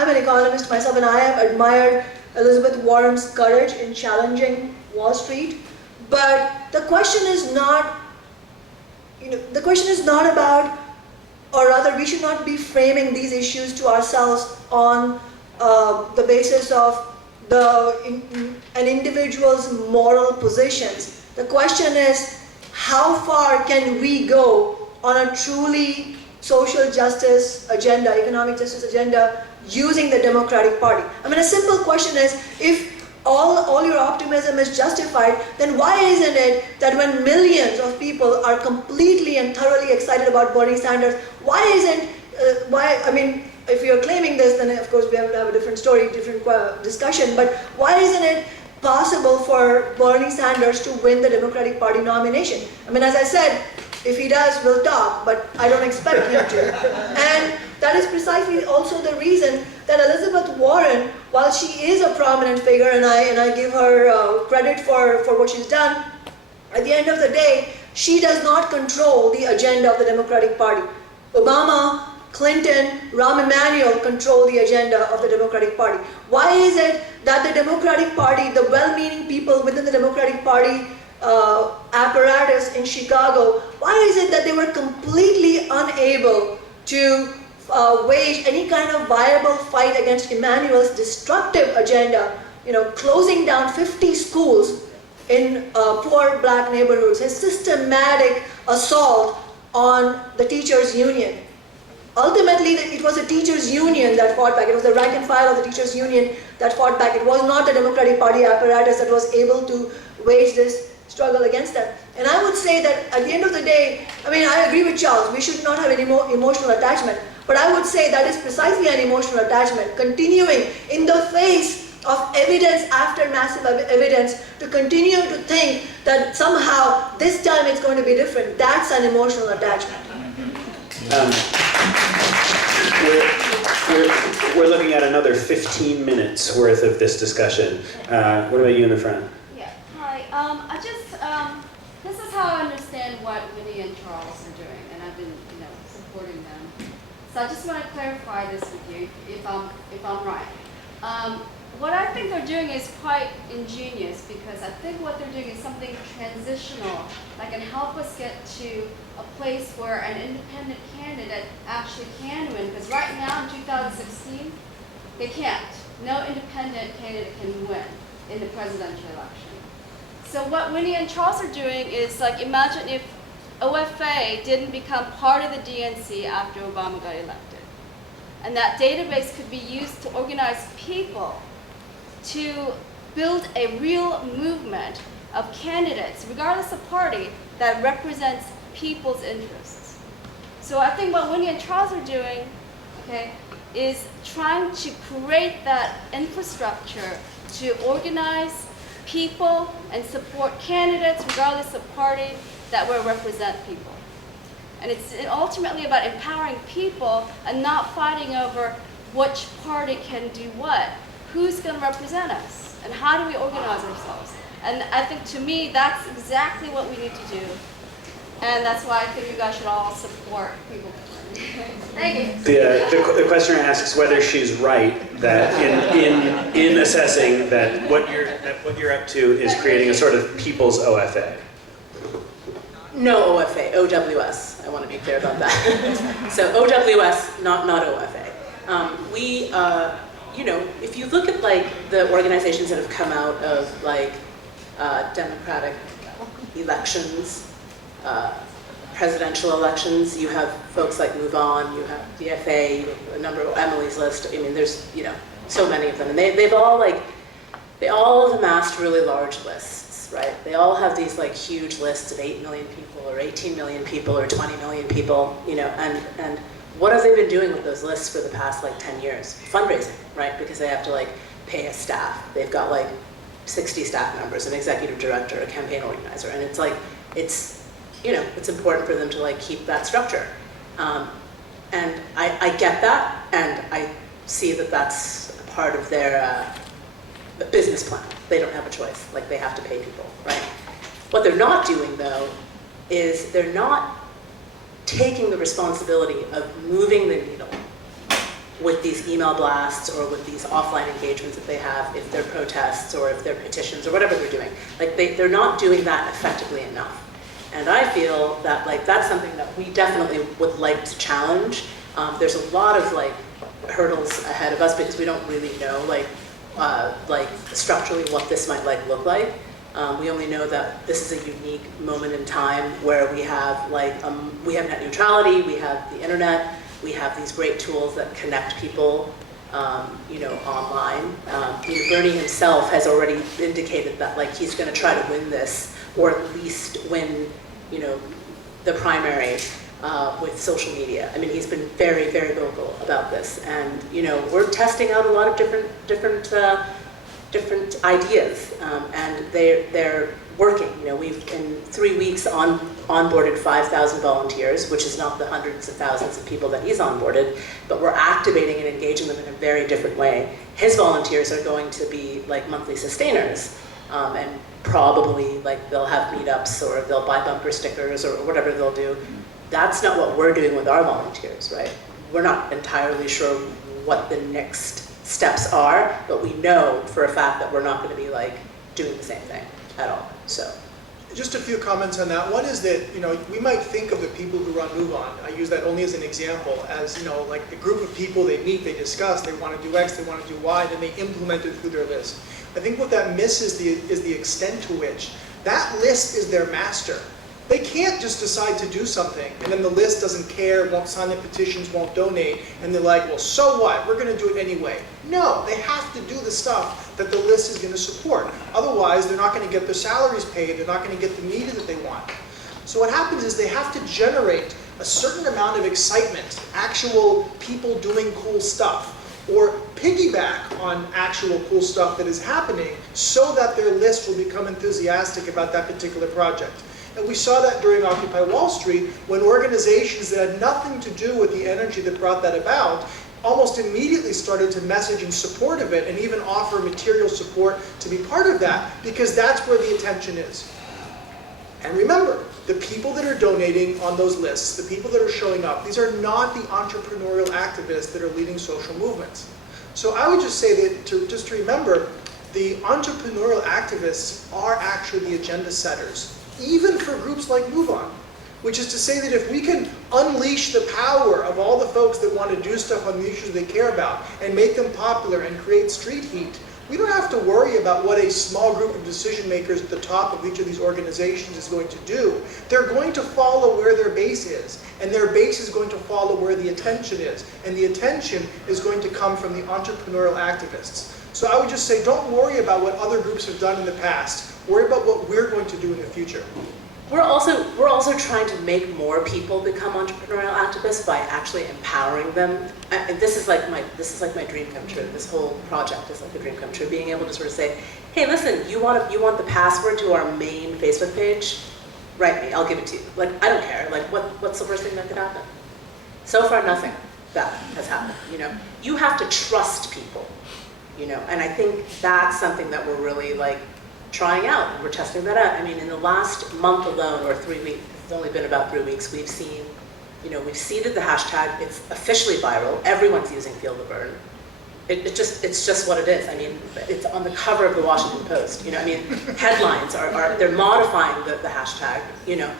an economist myself, and I have admired Elizabeth Warren's courage in challenging Wall Street. But the question is not, about, or rather, we should not be framing these issues to ourselves on the basis of an individual's moral positions. The question is, how far can we go on a truly social justice agenda, economic justice agenda, using the Democratic Party? I mean, a simple question is, if all your optimism is justified, then why isn't it that when millions of people are completely and thoroughly excited about Bernie Sanders, if you're claiming this, then of course we have to have a different story, different discussion, but why isn't it possible for Bernie Sanders to win the Democratic Party nomination? I mean, as I said, if he does, we'll talk, but I don't expect him to. And that is precisely also the reason that Elizabeth Warren, while she is a prominent figure, and I give her credit for what she's done, at the end of the day, she does not control the agenda of the Democratic Party. Obama, Clinton, Rahm Emanuel control the agenda of the Democratic Party. Why is it that the Democratic Party, the well-meaning people within the Democratic Party apparatus in Chicago, why is it that they were completely unable to wage any kind of viable fight against Emanuel's destructive agenda, closing down 50 schools in poor black neighborhoods, his systematic assault on the teachers' union? Ultimately, it was the teachers' union that fought back. It was the rank and file of the teachers' union that fought back. It was not the Democratic Party apparatus that was able to wage this struggle against them. And I would say that at the end of the day, I mean, I agree with Charles, we should not have any emotional attachment, but I would say that is precisely an emotional attachment, continuing in the face of evidence after massive evidence to continue to think that somehow this time it's going to be different. That's an emotional attachment. We're looking at another 15 minutes worth of this discussion. What about you in the front? Yeah, hi. This is how I understand what Winnie and Charles are doing, and I've been, supporting them. So I just want to clarify this with you, if I'm right. What I think they're doing is quite ingenious, because I think what they're doing is something transitional that can help us get to a place where an independent candidate actually can win. Because right now in 2016, they can't. No independent candidate can win in the presidential election. So what Winnie and Charles are doing is, like, imagine if OFA didn't become part of the DNC after Obama got elected. And that database could be used to organize people to build a real movement of candidates, regardless of party, that represents people's interests. So I think what Winnie and Charles are doing, is trying to create that infrastructure to organize people and support candidates, regardless of party, that will represent people. And it's ultimately about empowering people and not fighting over which party can do what. Who's going to represent us? And how do we organize ourselves? And I think, to me, that's exactly what we need to do. And that's why I think you guys should all support people. Thank you. The questioner asks whether she's right that in assessing that what you're up to is creating a sort of people's OFA. No OFA, OWS. I want to be clear about that. So OWS, not OFA. If you look at the organizations that have come out of democratic elections, presidential elections, you have folks like Move On, you have DFA, a number of Emily's List. I mean, there's so many of them, and they all have amassed really large lists, right? They all have these like huge lists of 8 million people or 18 million people or 20 million people, you know, and what have they been doing with those lists for the past like 10 years? Fundraising, right? Because they have to like pay a staff. They've got like 60 staff members, an executive director, a campaign organizer, and it's like, it's, you know, it's important for them to like keep that structure. And I get that, and I see that that's a part of their business plan. They don't have a choice, like they have to pay people, right? What they're not doing though, is they're not taking the responsibility of moving the needle with these email blasts or with these offline engagements that they have, if they're protests or if they're petitions or whatever they're doing. Like they're not doing that effectively enough. And I feel that like that's something that we definitely would like to challenge. There's a lot of like hurdles ahead of us because we don't really know like structurally what this might like look like. We only know that this is a unique moment in time where we have like we have net neutrality, we have the internet, we have these great tools that connect people, you know, online. You know, Bernie himself has already indicated that like he's going to try to win this, or at least win, you know, the primary with social media. I mean, he's been very, very vocal about this, and you know, we're testing out a lot of different ideas, and they're working. You know, we've in 3 weeks onboarded 5,000 volunteers, which is not the hundreds of thousands of people that he's onboarded, but we're activating and engaging them in a very different way. His volunteers are going to be like monthly sustainers, and probably like they'll have meetups or they'll buy bumper stickers or whatever they'll do. That's not what we're doing with our volunteers, right? We're not entirely sure what the next steps are, but we know for a fact that we're not going to be like doing the same thing at all. So, just a few comments on that. One is that, you know, we might think of the people who run Move On, I use that only as an example, as, you know, like a group of people, they meet, they discuss, they want to do X, they want to do Y, then they implement it through their list. I think what that misses is the extent to which that list is their master. They can't just decide to do something, and then the list doesn't care, won't sign the petitions, won't donate, and they're like, well, so what? We're going to do it anyway. No, they have to do the stuff that the list is going to support. Otherwise, they're not going to get their salaries paid, they're not going to get the media that they want. So what happens is they have to generate a certain amount of excitement, actual people doing cool stuff, or piggyback on actual cool stuff that is happening so that their list will become enthusiastic about that particular project. And we saw that during Occupy Wall Street, when organizations that had nothing to do with the energy that brought that about almost immediately started to message in support of it and even offer material support to be part of that, because that's where the attention is. And remember, the people that are donating on those lists, the people that are showing up, these are not the entrepreneurial activists that are leading social movements. So I would just say that just to remember, the entrepreneurial activists are actually the agenda setters, even for groups like Move On, which is to say that if we can unleash the power of all the folks that want to do stuff on the issues they care about and make them popular and create street heat, we don't have to worry about what a small group of decision makers at the top of each of these organizations is going to do. They're going to follow where their base is, and their base is going to follow where the attention is, and the attention is going to come from the entrepreneurial activists. So I would just say, don't worry about what other groups have done in the past. Worry about what we're going to do in the future. We're also trying to make more people become entrepreneurial activists by actually empowering them. And this is like my dream come true. This whole project is like a dream come true. Being able to sort of say, hey, listen, you want the password to our main Facebook page? Write me, I'll give it to you. Like, I don't care. Like, what's the worst thing that could happen? So far, nothing bad has happened. You know, you have to trust people. You know, and I think that's something that we're really like trying out, and we're testing that out. I mean, in the last month alone, or 3 weeks, it's only been about 3 weeks, we've seen, you know, we've seeded the hashtag, it's officially viral, everyone's using Feel the Burn. It's just what it is. I mean, it's on the cover of the Washington Post, you know, I mean, headlines they're modifying the hashtag, you know,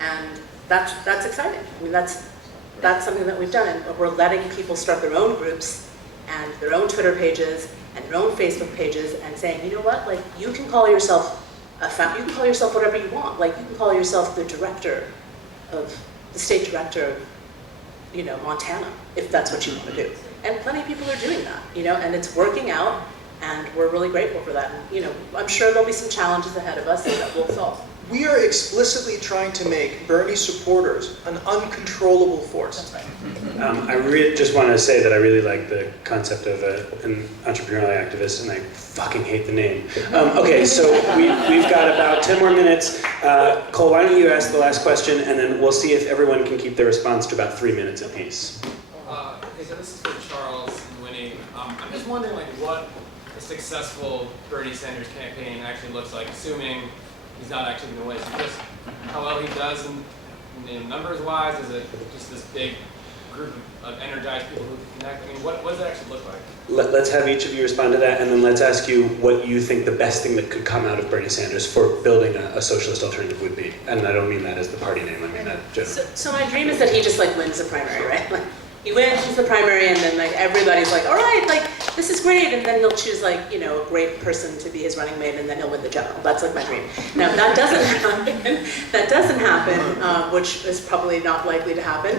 and that's exciting. I mean, that's something that we've done, and we're letting people start their own groups and their own Twitter pages and their own Facebook pages, and saying, you know what, like, you can call yourself you can call yourself whatever you want. Like, you can call yourself the state director of, you know, Montana, if that's what you want to do. And plenty of people are doing that, you know, and it's working out, And we're really grateful for that. And, I'm sure there'll be some challenges ahead of us that we'll solve. We are explicitly trying to make Bernie supporters an uncontrollable force. That's right. I just want to say that I really like the concept of an entrepreneurial activist, and I fucking hate the name. Okay, so we've got about 10 more minutes. Cole, why don't you ask the last question, and then we'll see if everyone can keep their response to about 3 minutes apiece. Okay, so this is for Charles and Winnie. I'm just wondering, what a successful Bernie Sanders campaign actually looks like, assuming he's not actually going to win. So just how well he does in numbers-wise. Is it just this big group of energized people who can connect? I mean, what does it actually look like? Let's have each of you respond to that, and then let's ask you what you think the best thing that could come out of Bernie Sanders for building a socialist alternative would be. And I don't mean that as the party name, I mean that generally. So my dream is that he just wins the primary, right? He wins the primary, and then everybody's like, all right, this is great, and then he'll choose a great person to be his running mate, and then he'll win the general. That's my dream. Now that doesn't happen, which is probably not likely to happen.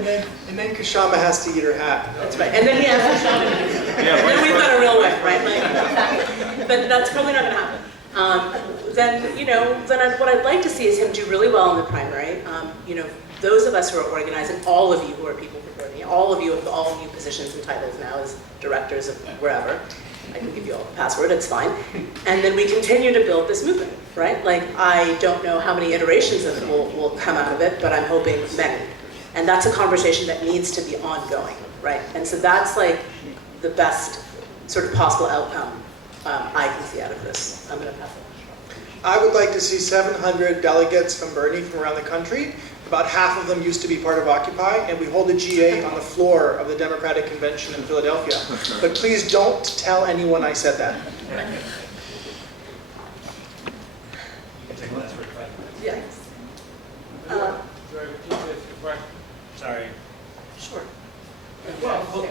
And then Kshama has to eat her hat. That's right. And then he has to and then we've got a real wife, right? But that's probably not going to happen. Then what I'd like to see is him do really well in the primary. Those of us who are organizing, all of you who are people for Bernie, all of you have all new positions and titles now as directors of wherever. I can give you all the password, it's fine. And then we continue to build this movement, right? I don't know how many iterations of it will come out of it, but I'm hoping many. And that's a conversation that needs to be ongoing, right? And so that's the best sort of possible outcome I can see out of this. I'm going to pass it. I would like to see 700 delegates from Bernie from around the country. About half of them used to be part of Occupy, and we hold a GA on the floor of the Democratic Convention in Philadelphia. But please don't tell anyone I said that. Yeah. Sorry. Sure. Well,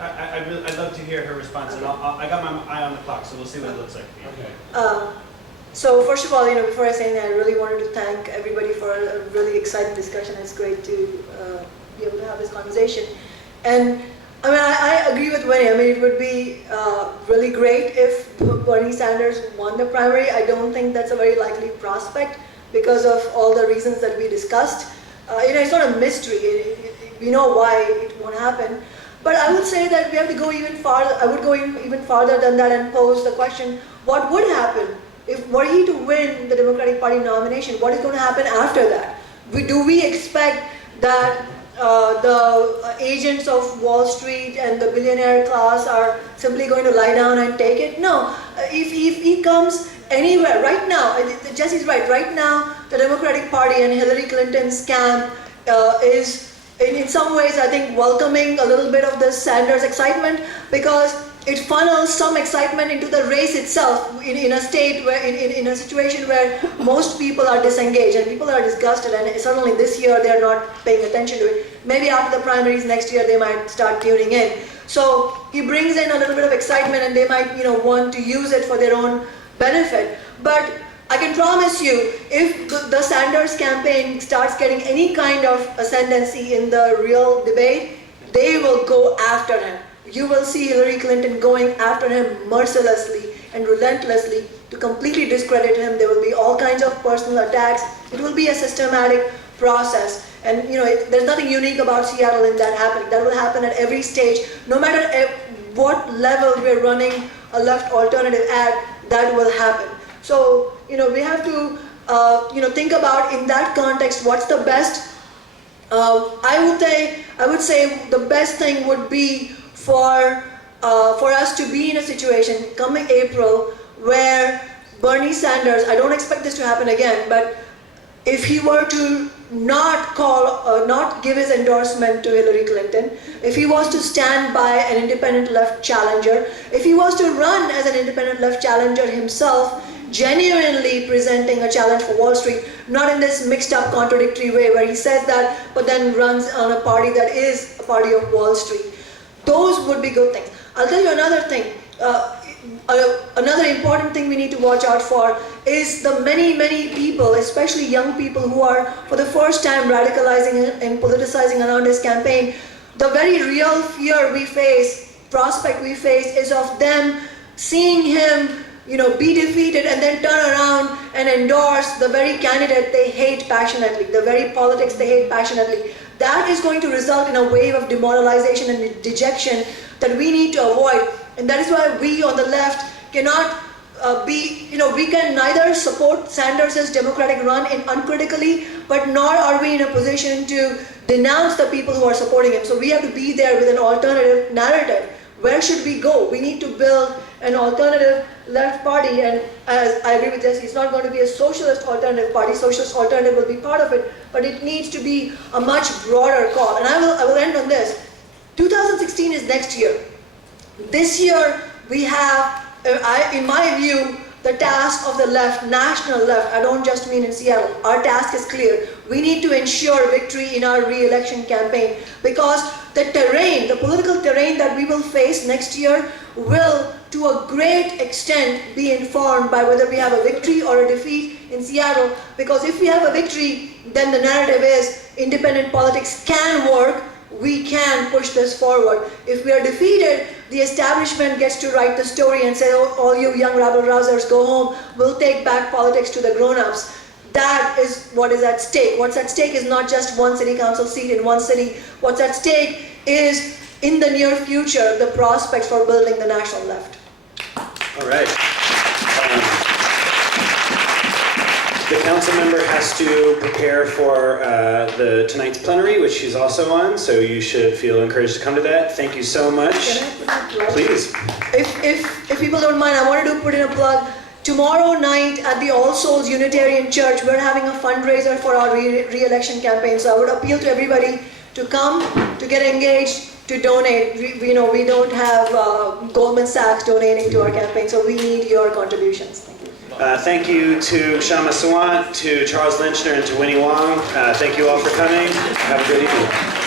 I'd love to hear her response, and I got my eye on the clock, so we'll see what it looks like. Okay. So first of all, before I say anything, I really wanted to thank everybody for a really exciting discussion. It's great to be able to have this conversation. And I agree with Winnie. It would be really great if Bernie Sanders won the primary. I don't think that's a very likely prospect because of all the reasons that we discussed. It's not a mystery. We know why it won't happen. But I would say that we have to go even farther. I would go even farther than that and pose the question, what would happen if were he to win the Democratic Party nomination? What is going to happen after that? Do we expect that the agents of Wall Street and the billionaire class are simply going to lie down and take it? No. If he comes anywhere, right now, Jesse's right, right now the Democratic Party and Hillary Clinton's camp is in some ways, I think, welcoming a little bit of the Sanders excitement because it funnels some excitement into the race itself in a state where, in a situation where most people are disengaged and people are disgusted, and certainly this year they're not paying attention to it. Maybe after the primaries next year they might start tuning in. So he brings in a little bit of excitement and they might want to use it for their own benefit. But I can promise you, if the Sanders campaign starts getting any kind of ascendancy in the real debate, they will go after him. You will see Hillary Clinton going after him mercilessly and relentlessly to completely discredit him. There will be all kinds of personal attacks. It will be a systematic process. And there's nothing unique about Seattle in that happening. That will happen at every stage. No matter what level we're running a left alternative at, that will happen. So, we have to, think about in that context, what's the best. I would say the best thing would be for us to be in a situation coming April where Bernie Sanders, I don't expect this to happen again, but if he were to not give his endorsement to Hillary Clinton, if he was to stand by an independent left challenger, if he was to run as an independent left challenger himself, genuinely presenting a challenge for Wall Street, not in this mixed up contradictory way where he says that but then runs on a party that is a party of Wall Street. Those would be good things. I'll tell you another thing. Another important thing we need to watch out for is the many, many people, especially young people who are for the first time radicalizing and politicizing around his campaign. The very real fear we face, prospect we face, is of them seeing him, be defeated and then turn around and endorse the very candidate they hate passionately, the very politics they hate passionately, that is going to result in a wave of demoralization and dejection that we need to avoid. And that is why we on the left cannot we can neither support Sanders' Democratic run uncritically, but nor are we in a position to denounce the people who are supporting him. So we have to be there with an alternative narrative. Where should we go? We need to build an alternative left party, and as I agree with Jesse, it's not going to be a socialist alternative party. Socialist alternative will be part of it, but it needs to be a much broader call. And I will end on this. 2016 is next year. This year we have, in my view, the task of the left, national left, I don't just mean in Seattle, our task is clear. We need to ensure victory in our re-election campaign, because the terrain, the political terrain that we will face next year will, to a great extent, be informed by whether we have a victory or a defeat in Seattle. Because if we have a victory, then the narrative is independent politics can work, we can push this forward. If we are defeated, the establishment gets to write the story and say, oh, all you young rabble-rousers, go home, we'll take back politics to the grown-ups. That is what is at stake. What's at stake is not just one city council seat in one city. What's at stake is, in the near future, the prospects for building the national left. All right. The council member has to prepare for tonight's plenary, which she's also on, so you should feel encouraged to come to that. Thank you so much. Can I put in a plug? Please. If people don't mind, I wanted to put in a plug. Tomorrow night at the All Souls Unitarian Church, we're having a fundraiser for our re-election campaign. So I would appeal to everybody to come, to get engaged, to donate. We don't have Goldman Sachs donating to our campaign, so we need your contributions. Thank you. Thank you to Kshama Sawant, to Charles Lenchner, and to Winnie Wong. Thank you all for coming. Have a good evening.